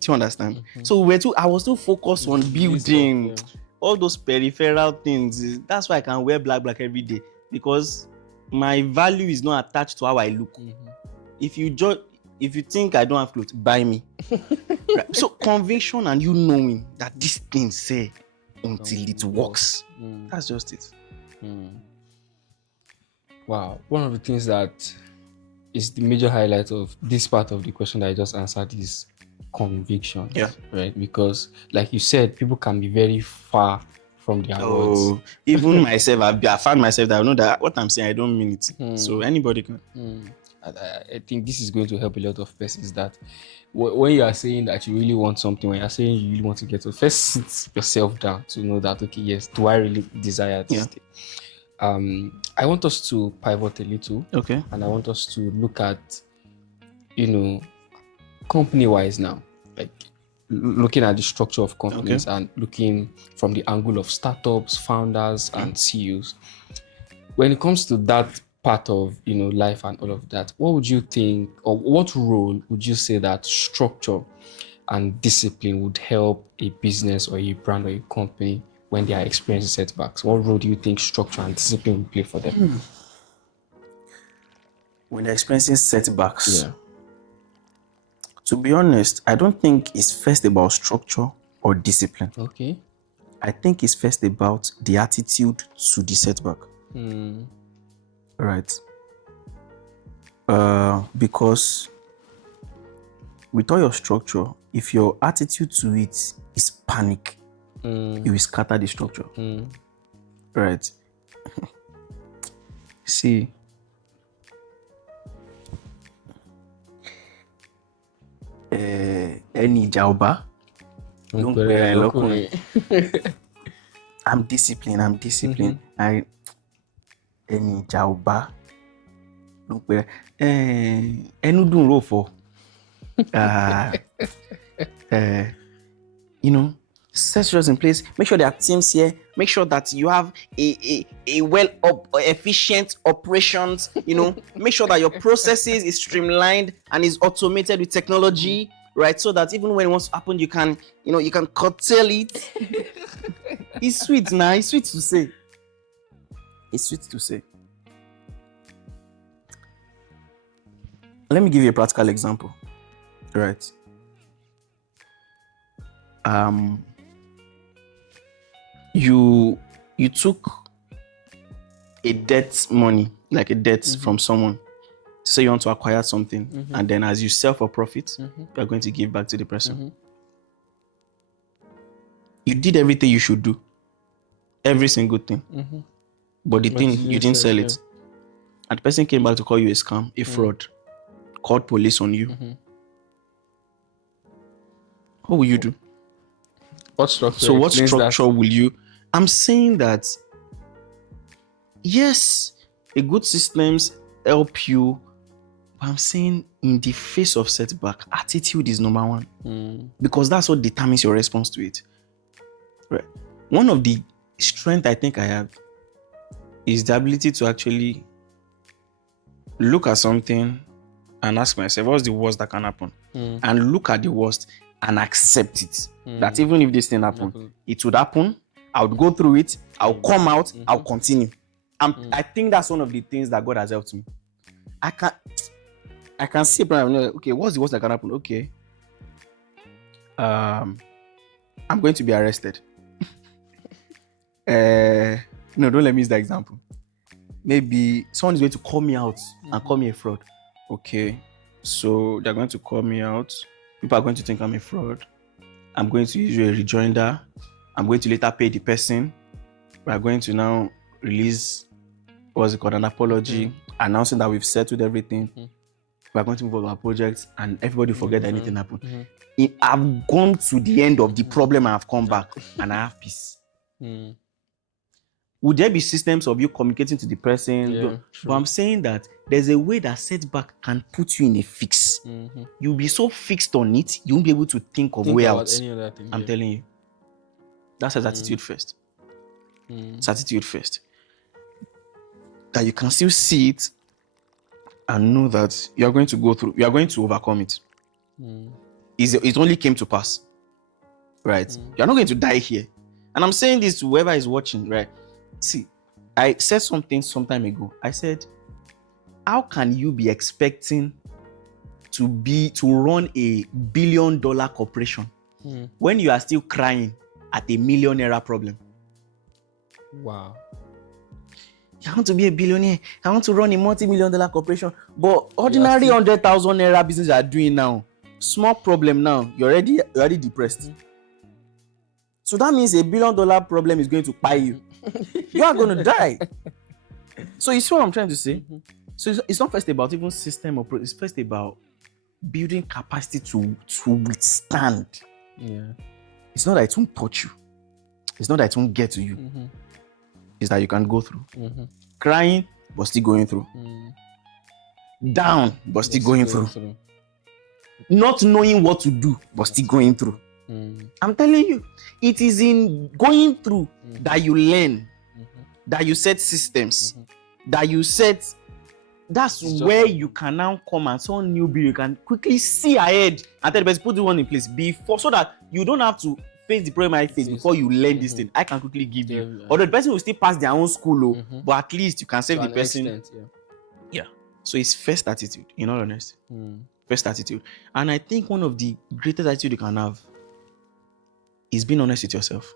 Do you understand? So I was too focused on building all those peripheral things. That's why I can wear black every day, because my value is not attached to how I look. If you think I don't have clothes, buy me. Right? So conviction and you knowing that this thing say until it works. That's just it. Wow. One of the things that is the major highlight of this part of the question that I just answered is conviction. Yeah. Right? Because like you said, people can be very far from their words. Even myself, I found myself that I know that what I'm saying, I don't mean it. So anybody can. I think this is going to help a lot of persons that when you are saying that you really want something, when you're saying you really want to get to, first sit yourself down to know that, okay, yes, do I really desire this thing? I want us to pivot a little. Okay. And I want us to look at, company-wise now, like looking at the structure of companies and looking from the angle of startups, founders, and CEOs. When it comes to that part of life and all of that, what would you think, or what role would you say that structure and discipline would help a business or a brand or a company when they are experiencing setbacks? What role do you think structure and discipline will play for them? When they're experiencing setbacks, to be honest, I don't think it's first about structure or discipline. Okay. I think it's first about the attitude to the setback. Right. Because with all your structure, if your attitude to it is panic, you will scatter the structure. Right? See, any jauba, I'm disciplined. Any jauba, enudun rofo. Set yours in place. Make sure there are teams here. Make sure that you have a well efficient operations. Make sure that your processes is streamlined and is automated with technology, right? So that even when it wants to happen, you can curtail it. It's sweet now. It's sweet to say. Let me give you a practical example, right? You took a debt money, like a debt from someone, to say you want to acquire something, and then as you sell for profit, you are going to give back to the person. You did everything you should do, every single thing, but the thing you didn't sell it, and the person came back to call you a scam, a fraud, called police on you. What will you do? What structure? So what structure will you? I'm saying that yes, a good systems help you, but I'm saying in the face of setback, attitude is number one, because that's what determines your response to it. Right. One of the strengths I think I have is the ability to actually look at something and ask myself, what's the worst that can happen? And look at the worst and accept it. That even if this thing happen, it would happen. I would go through it. I'll come out. I'll continue. I think that's one of the things that God has helped me. I can see, okay, what's the worst that can happen? Okay. I'm going to be arrested. No, don't let me use that example. Maybe someone is going to call me out and call me a fraud. Okay. So they're going to call me out. People are going to think I'm a fraud. I'm going to issue a rejoinder. I'm going to later pay the person. We are going to now release, an apology, announcing that we've settled everything. We are going to move on to our project, and everybody forget that anything happened. I've gone to the end of the problem and I've come back, and I have peace. Would there be systems of you communicating to the person? Yeah, but I'm saying that there's a way that setback can put you in a fix. You'll be so fixed on it, you won't be able to think of way out. I'm telling you. That's his attitude first. It's attitude first. That you can still see it and know that you are going to go through, you are going to overcome it. It only came to pass. Right? You're not going to die here. And I'm saying this to whoever is watching, right? See, I said something some time ago. I said, how can you be expecting to run a $1 billion corporation when you are still crying at a $1 million problem? Wow. I want to be a billionaire. I want to run a multi-million-dollar corporation. But ordinary 100,000 naira business you are doing now, small problem now, you're already depressed. So that means a $1 billion problem is going to buy you. You are going to die. So you see what I'm trying to say? So it's not first about even system or it's first about building capacity to withstand. Yeah. It's not that it won't touch you. It's not that it won't get to you. It's that you can go through. Crying, but still going through. Down, but still going through. Not knowing what to do, but still going through. I'm telling you, it is in going through that you learn, that you set systems, that you set. That's where you can now come and someone new you can quickly see ahead and tell the person, put the one in place before, so that you don't have to face the problem I face before you learn this thing. I can quickly give you. Although the person will still pass their own school, but at least you can save the person. Extent, yeah. So it's first attitude, in all honesty. First attitude. And I think one of the greatest attitude you can have is being honest with yourself.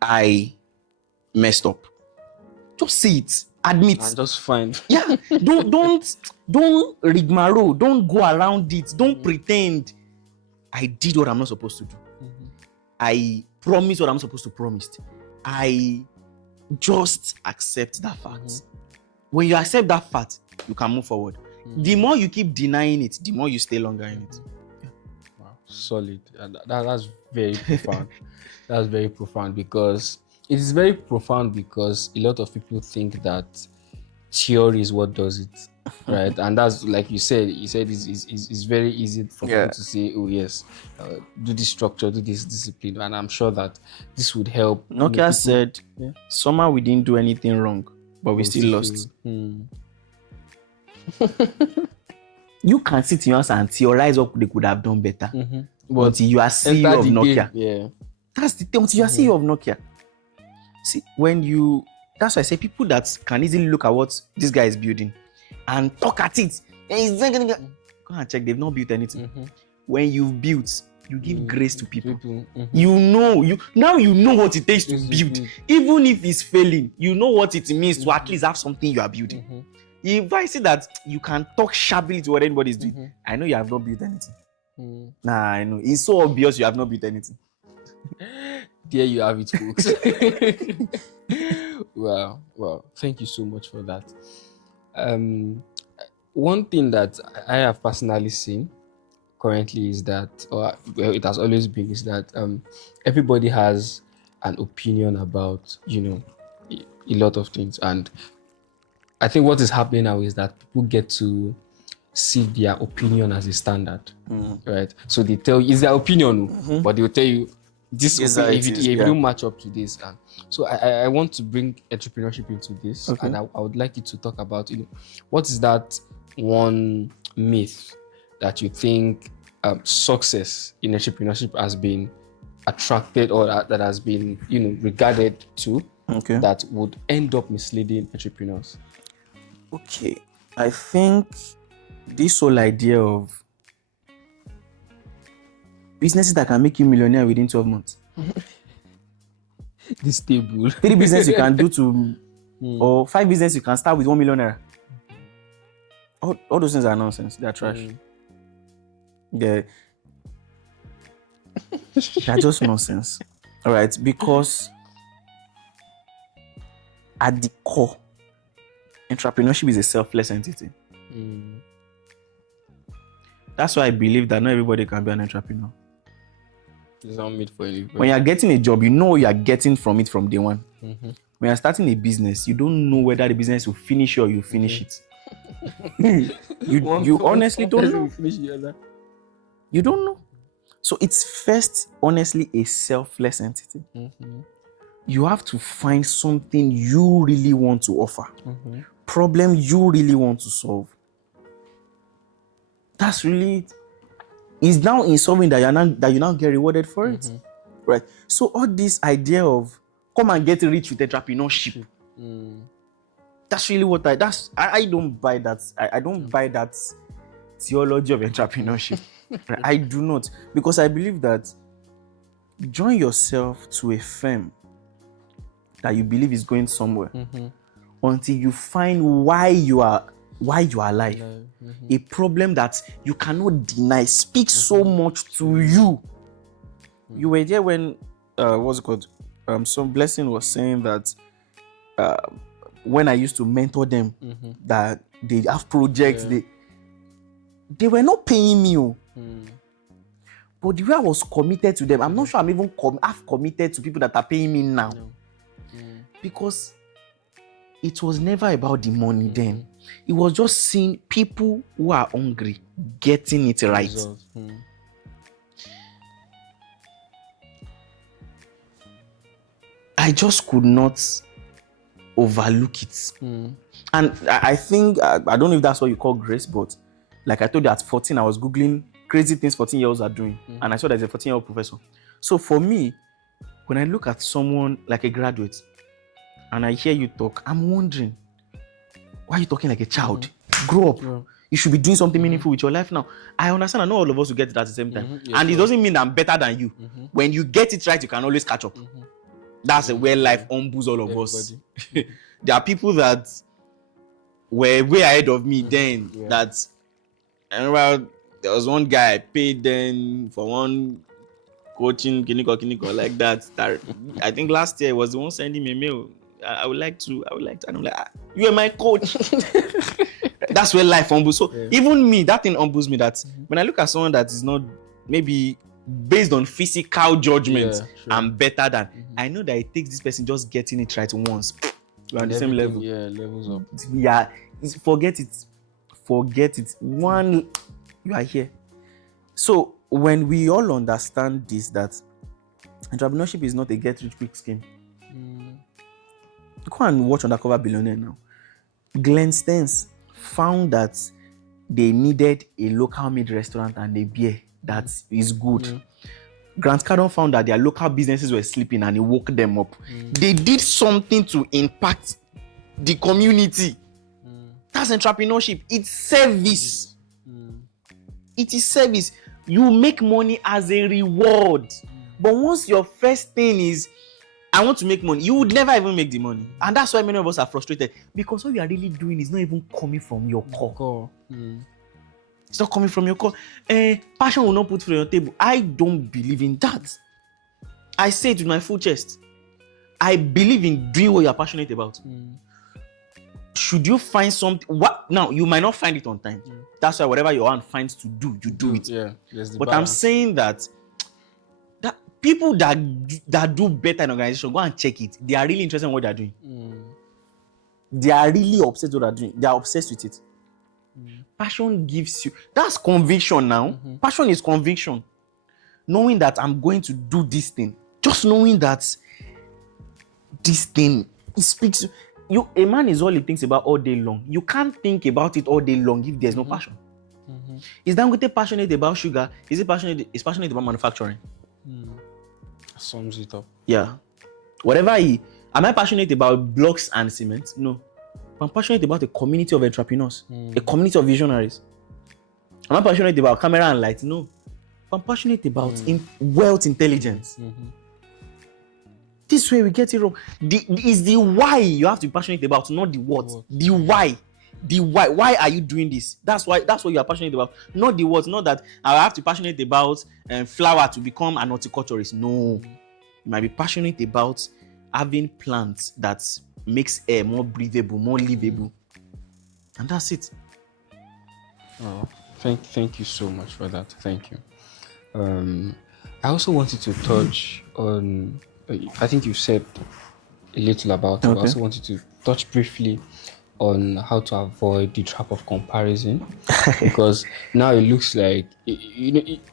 I messed up. Just say it. Admit. And just find. Yeah. Don't rigmarole. Don't go around it. Don't pretend. I did what I'm not supposed to do. I promised what I'm supposed to promise. I just accept that fact. When you accept that fact, you can move forward. The more you keep denying it, the more you stay longer in it. Wow, solid. That's very profound. That's very profound, because it is very profound because a lot of people think that theory is what does it, right? And that's, like you said it's very easy for people to say, oh yes, do this structure, do this discipline, and I'm sure that this would help. Nokia said, somehow we didn't do anything wrong, but we still lost. You can sit in your house and theorize what they could have done better. But you are CEO of Nokia. Yeah. That's the thing. You are CEO of Nokia. See, that's why I say people that can easily look at what this guy is building and talk at it. Go and check, they've not built anything. When you've built, you give grace to people. You know what it takes to build. Even if it's failing, you know what it means to at least have something you are building. If I see that you can talk shabbily to what anybody's doing, I know you have not built anything. I know. It's so obvious you have not built anything. There you have it, folks. Wow. Thank you so much for that. One thing that I have personally seen currently is that, or it has always been, is that everybody has an opinion about, a lot of things. And I think what is happening now is that people get to see their opinion as a standard, right? So they tell you, it's their opinion, but they'll tell you, this if you don't match up to this. So I want to bring entrepreneurship into this, and I would like you to talk about, what is that one myth that you think success in entrepreneurship has been attracted, or that has been regarded to, that would end up misleading entrepreneurs? Okay, I think this whole idea of businesses that can make you millionaire within 12 months. This table. 3 business you can do to, or 5 business you can start with 1 million naira. All those things are nonsense. They're trash. They're just nonsense. All right, because at the core, entrepreneurship is a selfless entity. That's why I believe that not everybody can be an entrepreneur. It's not made for anybody. When you're getting a job, you know what you're getting from it from day one. When you're starting a business, you don't know whether the business will finish or you finish it. You honestly don't know. You don't know. So it's first, honestly, a selfless entity. You have to find something you really want to offer. Problem you really want to solve. That's really it. It's now in solving that you now get rewarded for it. Right? So all this idea of come and get rich with entrepreneurship, that's really what I don't buy that. I don't buy that theology of entrepreneurship. Right? I do not, because I believe that join yourself to a firm that you believe is going somewhere until you find why you are alive. A problem that you cannot deny speaks so much to you. You were there when what's it called? Some Blessing was saying that when I used to mentor them, that they have projects, they were not paying me. But the way I was committed to them, I'm not sure I'm even half committed to people that are paying me now. Because it was never about the money then. It was just seeing people who are hungry getting it right. I just could not overlook it. And I think, I don't know if that's what you call grace, but like I told you, at 14, I was Googling crazy things 14-year-olds are doing. And I saw there's a 14-year-old professor. So for me, when I look at someone like a graduate and I hear you talk, I'm wondering, why are you talking like a child? Grow up. You should be doing something meaningful with your life now. I understand. I know all of us will get it at the same time. And it doesn't mean I'm better than you. When you get it right, you can always catch up. That's where life humbles all of us. There are people that were way ahead of me then. That I remember there was one guy I paid then for one coaching kiniko like that. I think last year was the one sending me a mail. I would like to. And I'm like, you are my coach. That's where life humbles. So even me, that thing humbles me. That when I look at someone that is not maybe based on physical judgment, I'm better than. I know that it takes this person just getting it right once. We're on the same level. Yeah, levels up. Yeah, forget it. One, you are here. So when we all understand this, that entrepreneurship is not a get-rich-quick scheme. Go and watch Undercover Billionaire now. Glenn Stearns found that they needed a local made restaurant and a beer that is good. Grant Cardone found that their local businesses were sleeping and he woke them up. They did something to impact the community. That's entrepreneurship. It's service. It is service. You make money as a reward. But once your first thing is, I want to make money, you would never even make the money. And that's why many of us are frustrated. Because what you are really doing is not even coming from your core. It's not coming from your core. Passion will not put food on your table. I don't believe in that. I say it with my full chest. I believe in doing what you are passionate about. Should you find something? Now, you might not find it on time. That's why whatever your hand finds to do, you do it. Yeah, but balance. I'm saying that people that do better in organization, go and check it. They are really interested in what they are doing. They are really obsessed with what they are doing. They are obsessed with it. Passion gives you, that's conviction now. Passion is conviction. Knowing that I'm going to do this thing. Just knowing that this thing, it speaks. A man is all he thinks about all day long. You can't think about it all day long if there's no passion. Is Dangote passionate about sugar? Is he passionate about manufacturing? Sums it up. Yeah. Am I passionate about blocks and cement? No. I'm passionate about a community of entrepreneurs, a community of visionaries. Am I passionate about camera and light? No. I'm passionate about wealth intelligence. This way we get it wrong. Is the why you have to be passionate about, not the what. The why. The why. Why are you doing this? That's what you are passionate about. Not the what. Not that I have to be passionate about flower to become an horticulturist. No. You might be passionate about having plants that makes air more breathable, more livable. And that's it. Oh, thank you so much for that. Thank you. I also wanted to touch on, I think you said a little about it. I also wanted to touch briefly on how to avoid the trap of comparison. Because now it looks like,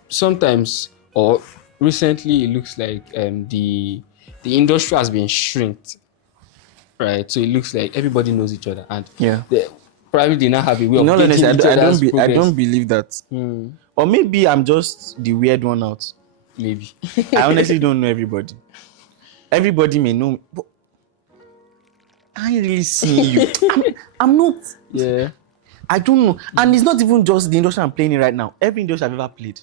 sometimes or recently it looks like the industry has been shrinked. Right, so it looks like everybody knows each other, and probably they now have a way of getting each other's progress. I don't believe that. Or maybe I'm just the weird one out. Maybe. I honestly don't know everybody. Everybody may know me, but I ain't really seeing you. I'm not. Yeah. I don't know, and it's not even just the industry I'm playing in right now. Every industry I've ever played.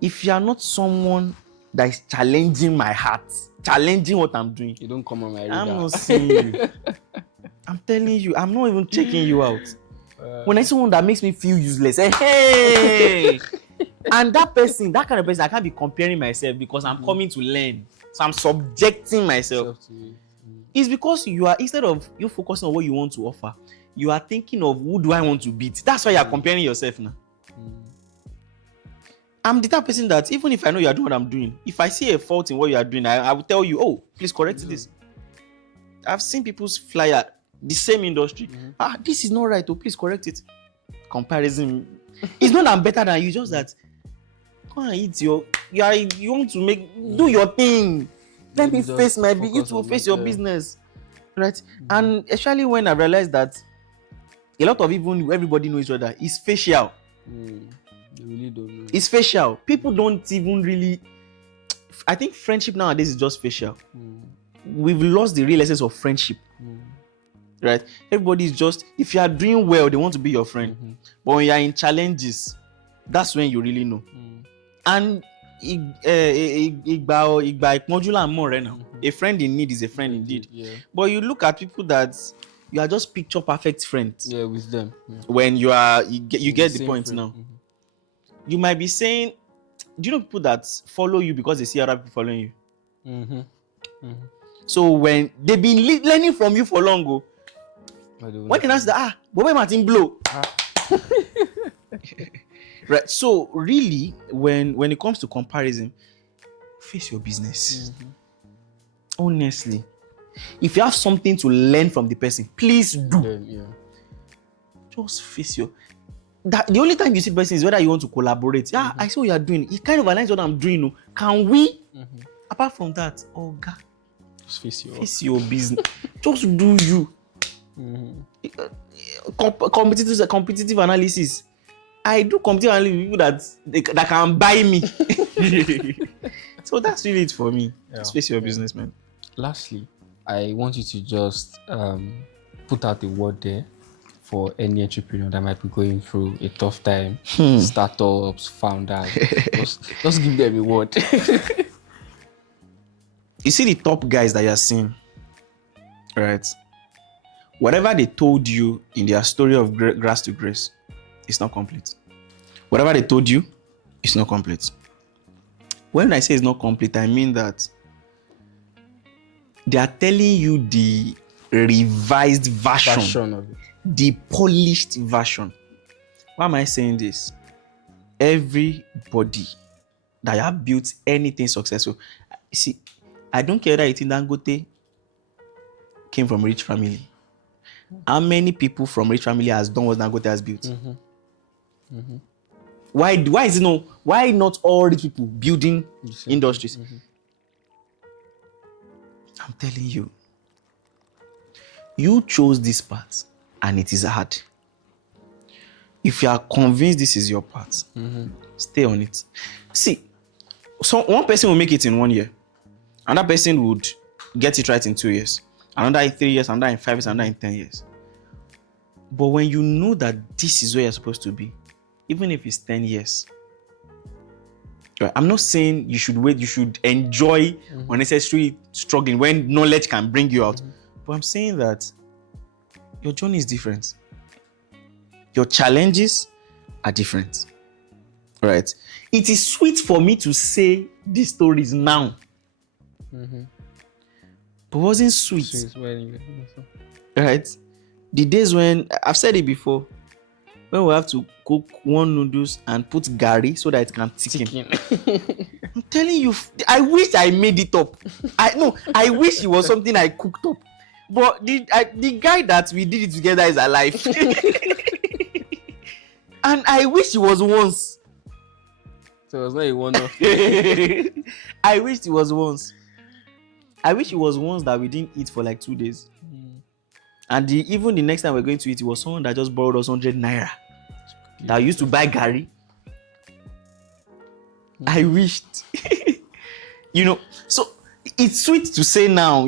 If you are not someone that is challenging my heart, challenging what I'm doing, you don't come on my radar. I'm not seeing you. I'm telling you, I'm not even checking you out. When I see someone that makes me feel useless, hey! And that kind of person, I can't be comparing myself because I'm coming to learn. So I'm subjecting myself. It's because you are, instead of you focusing on what you want to offer, you are thinking of who do I want to beat. That's why you're comparing yourself now. I'm the type of person that even if I know you are doing what I'm doing, if I see a fault in what you are doing, I will tell you, oh, please correct this. I've seen people's flyer, the same industry. This is not right. Oh, please correct it. Comparison. It's not that I'm better than you, just that go and eat you want to do your thing. Let me face my business. You will face your business. Right? And especially when I realized that a lot of even everybody knows each other, it's facial. They really don't know. It's facial. People don't even really. I think friendship nowadays is just facial. We've lost the real essence of friendship. Right? Everybody's just, if you are doing well, they want to be your friend. But when you are in challenges, that's when you really know. And a friend in need is a friend indeed. But you look at people that you are just picture perfect friends. Yeah, with them. Yeah. When you get the point friend. now. You might be saying, do you know people that follow you because they see other people following you? So when they've been learning from you for long ago, when can I say Bobby Martin blow? Right. So really, when it comes to comparison, face your business. Honestly, if you have something to learn from the person, please do. Just face your. The only time you see the person is whether you want to collaborate. I see what you are doing. It kind of aligns what I'm doing. Can we? Apart from that, God, just face your business. Just do you. Competitive analysis. I do competitive analysis with people that can buy me. So that's really it for me. Just face your business, man. Lastly, I want you to just put out a word there for any entrepreneur that might be going through a tough time, startups, founders. just give them a word. You see the top guys that you're seeing, right? Whatever they told you in their story of grass to grace, it's not complete. Whatever they told you, it's not complete. When I say it's not complete, I mean that they are telling you the revised version of it. The polished version. Why am I saying this? Everybody that have built anything successful, see, I don't care that Dangote came from a rich family. How many people from rich family has done what Dangote has built? Why not all rich people building industries? I'm telling you, you chose this path and it is hard. If you are convinced this is your path, stay on it. See, so one person will make it in 1 year, another person would get it right in 2 years, another in 3 years, another in 5 years, another in 10 years. But when you know that this is where you're supposed to be, even if it's 10 years, right? I'm not saying you should wait, you should enjoy unnecessary struggling when knowledge can bring you out. But I'm saying that your journey is different. Your challenges are different. Right? It is sweet for me to say these stories now. But wasn't sweet. Right? The days when, I've said it before, when we have to cook one noodles and put gari so that it can thicken. I'm telling you, I wish I made it up. I wish it was something I cooked up. But the guy that we did it together is alive. And I wish it was once. So it was not a one-off. I wish it was once. I wish it was once that we didn't eat for like 2 days. And even the next time we're going to eat, it was someone that just borrowed us 100 naira. That used to buy gari. I wished. So it's sweet to say now,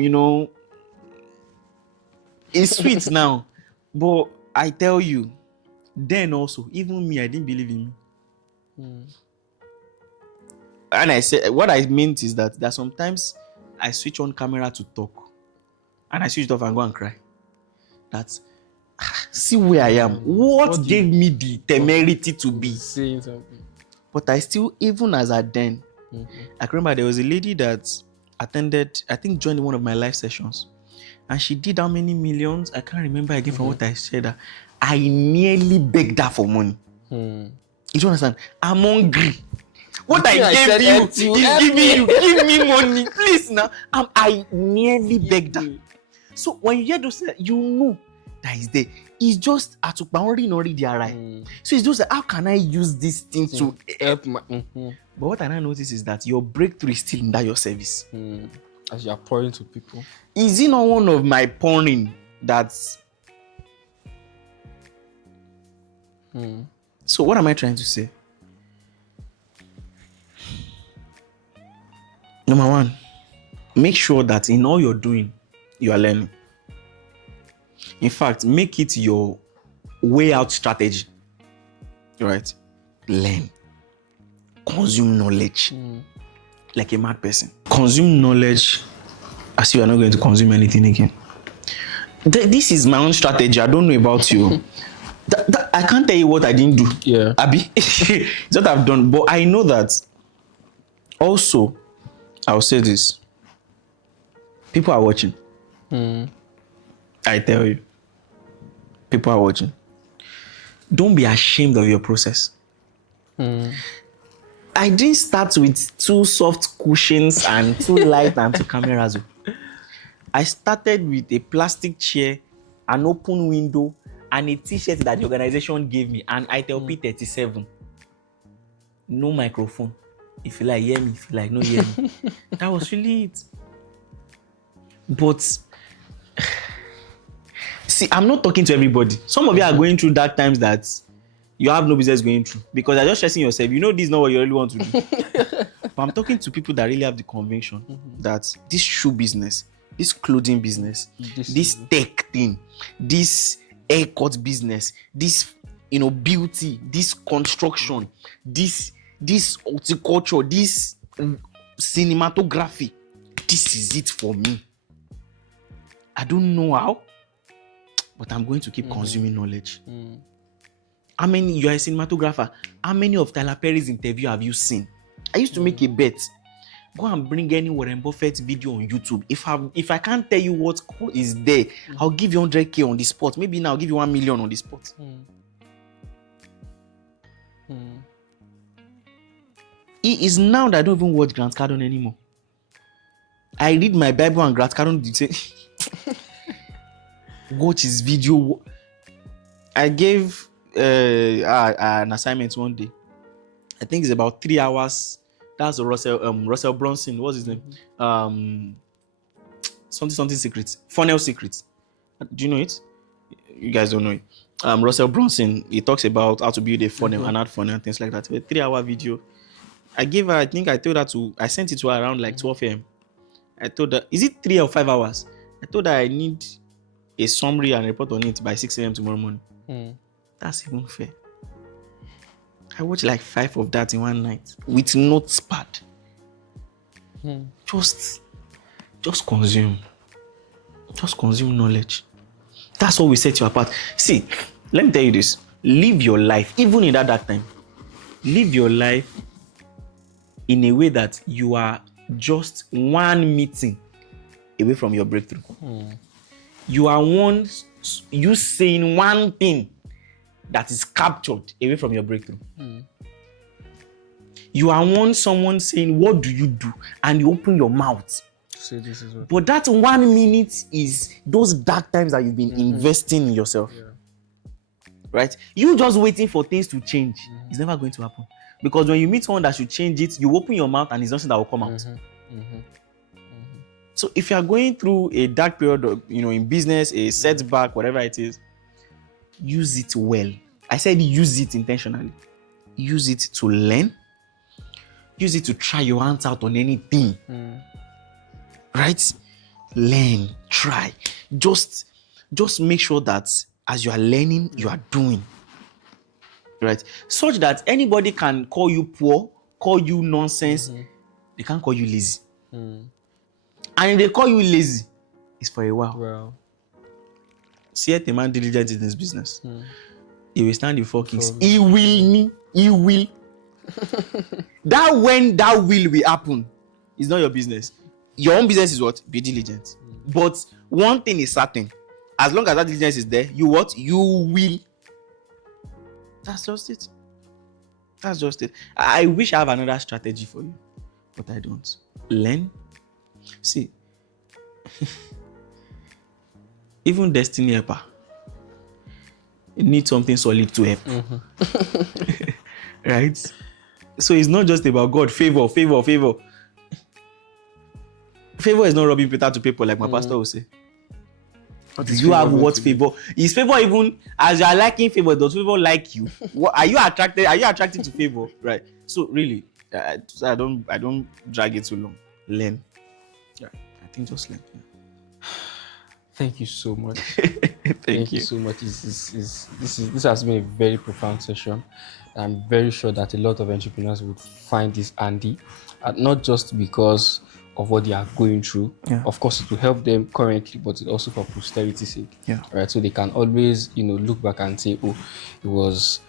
It's sweet now. But I tell you, then also, even me, I didn't believe in me. And I said, what I meant is that sometimes I switch on camera to talk. And I switch it off and go and cry. That's, see where I am. What gave me the temerity to be saying something? But I still, even as at then, I can remember there was a lady that attended, I think joined one of my live sessions. And she did how many millions? I can't remember again from what I said. I nearly begged her for money. You understand? I'm hungry. What I gave you is giving you. Give me money, please now. I nearly begged her. So when you hear those, you know that is there. It's just already right. So it's just like, how can I use this thing to help my? But what I now notice is that your breakthrough is still in that your service. As you are pouring to people. Is it not one of my pouring that's? So what am I trying to say? Number one, make sure that in all you're doing, you are learning. In fact, make it your way out strategy. Right? Learn. Consume knowledge. Like a mad person. Consume knowledge as you are not going to consume anything again. This is my own strategy. I don't know about you. I can't tell you what I didn't do. Yeah. Abi, it's what I've done. But I know that also, I'll say this. People are watching. I tell you. People are watching. Don't be ashamed of your process. I didn't start with 2 soft cushions and 2 lights and 2 cameras. I started with a plastic chair, an open window, and a t-shirt that the organization gave me, and ITEL P37. No microphone. If you like, hear me. If you like, no hear me. That was really it. But see, I'm not talking to everybody. Some of you are going through dark times that you have no business going through because you're just stressing yourself. You know this is not what you really want to do. But I'm talking to people that really have the conviction that this shoe business, this clothing business, this tech thing, this haircut business, this beauty, this construction, this horticulture, this cinematography, this is it for me. I don't know how, but I'm going to keep consuming knowledge. How many, you are a cinematographer, how many of Tyler Perry's interview have you seen? I used to make a bet. Go and bring any Warren Buffett video on YouTube. If I can't tell you what is there, I'll give you 100K on the spot. Maybe now I'll give you 1 million on the spot. It is now that I don't even watch Grant Cardone anymore. I read my Bible and Grant Cardone did say, watch his video. I gave an assignment one day. I think it's about 3 hours. That's Russell Brunson. What's his name? Something secret. Funnel secret. Do you know it? You guys don't know it. Russell Brunson. He talks about how to build a funnel, an ad funnel, and things like that. A 3-hour video. I gave her. I sent it to her around like 12 a.m. I told her, is it 3 or 5 hours? I told her I need a summary and report on it by 6 a.m. tomorrow morning. That's even fair. I watched like 5 of that in one night with notepad. Just consume. Just consume knowledge. That's what will set you apart. See, let me tell you this. Live your life, even in that dark time. Live your life in a way that you are just one meeting away from your breakthrough. You are you saying one thing that is captured away from your breakthrough. You are someone saying, what do you do? And you open your mouth. Say this is what. But that 1 minute is those dark times that you've been investing in yourself. Yeah. Right? You just waiting for things to change. It's never going to happen. Because when you meet someone that should change it, you open your mouth and it's nothing that will come out. So if you are going through a dark period of, in business, a setback, whatever it is, use it well. I said use it intentionally. Use it to learn. Use it to try your hands out on anything. Right? Learn, try. Just make sure that as you are learning, you are doing. Right? Such that anybody can call you poor, call you nonsense. They can't call you lazy. And if they call you lazy, it's for a while. Wow. See a man diligent in his business. He will stand before kings. He will. That when that will happen, it's not your business. Your own business is what? Be diligent. But one thing is certain. As long as that diligence is there, you what? You will. That's just it. I wish I have another strategy for you, but I don't. Learn. See, even destiny helper, you need something solid to help. Right? So it's not just about God. Favor. Favor is not robbing Peter to people, like my pastor will say. Do you have what favor? Is favor even, as you are liking favor, does favor like you? What, are you attracted to favor? Right. So really, I don't drag it too long. Learn. Yeah. I think just learn. Yeah. Thank you so much. Thank you so much. This has been a very profound session. I'm very sure that a lot of entrepreneurs would find this handy, not just because of what they are going through. Yeah. Of course, it will help them currently, but it also for posterity's sake. Yeah. Right. So they can always, look back and say, oh, it was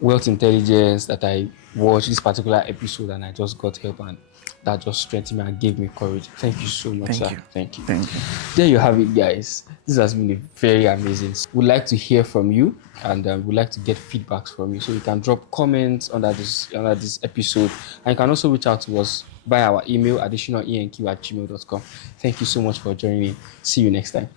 wealth intelligence that I watched this particular episode and I just got help, and that just strengthened me and gave me courage. Thank you so much, Thank sir. you. Thank you. Thank you. There you have it, guys. This has been very amazing. We'd like to hear from you, and we'd like to get feedbacks from you. So you can drop comments under this episode, and you can also reach out to us via our email adesinaenq@gmail.com. Thank you so much for joining me. See you next time.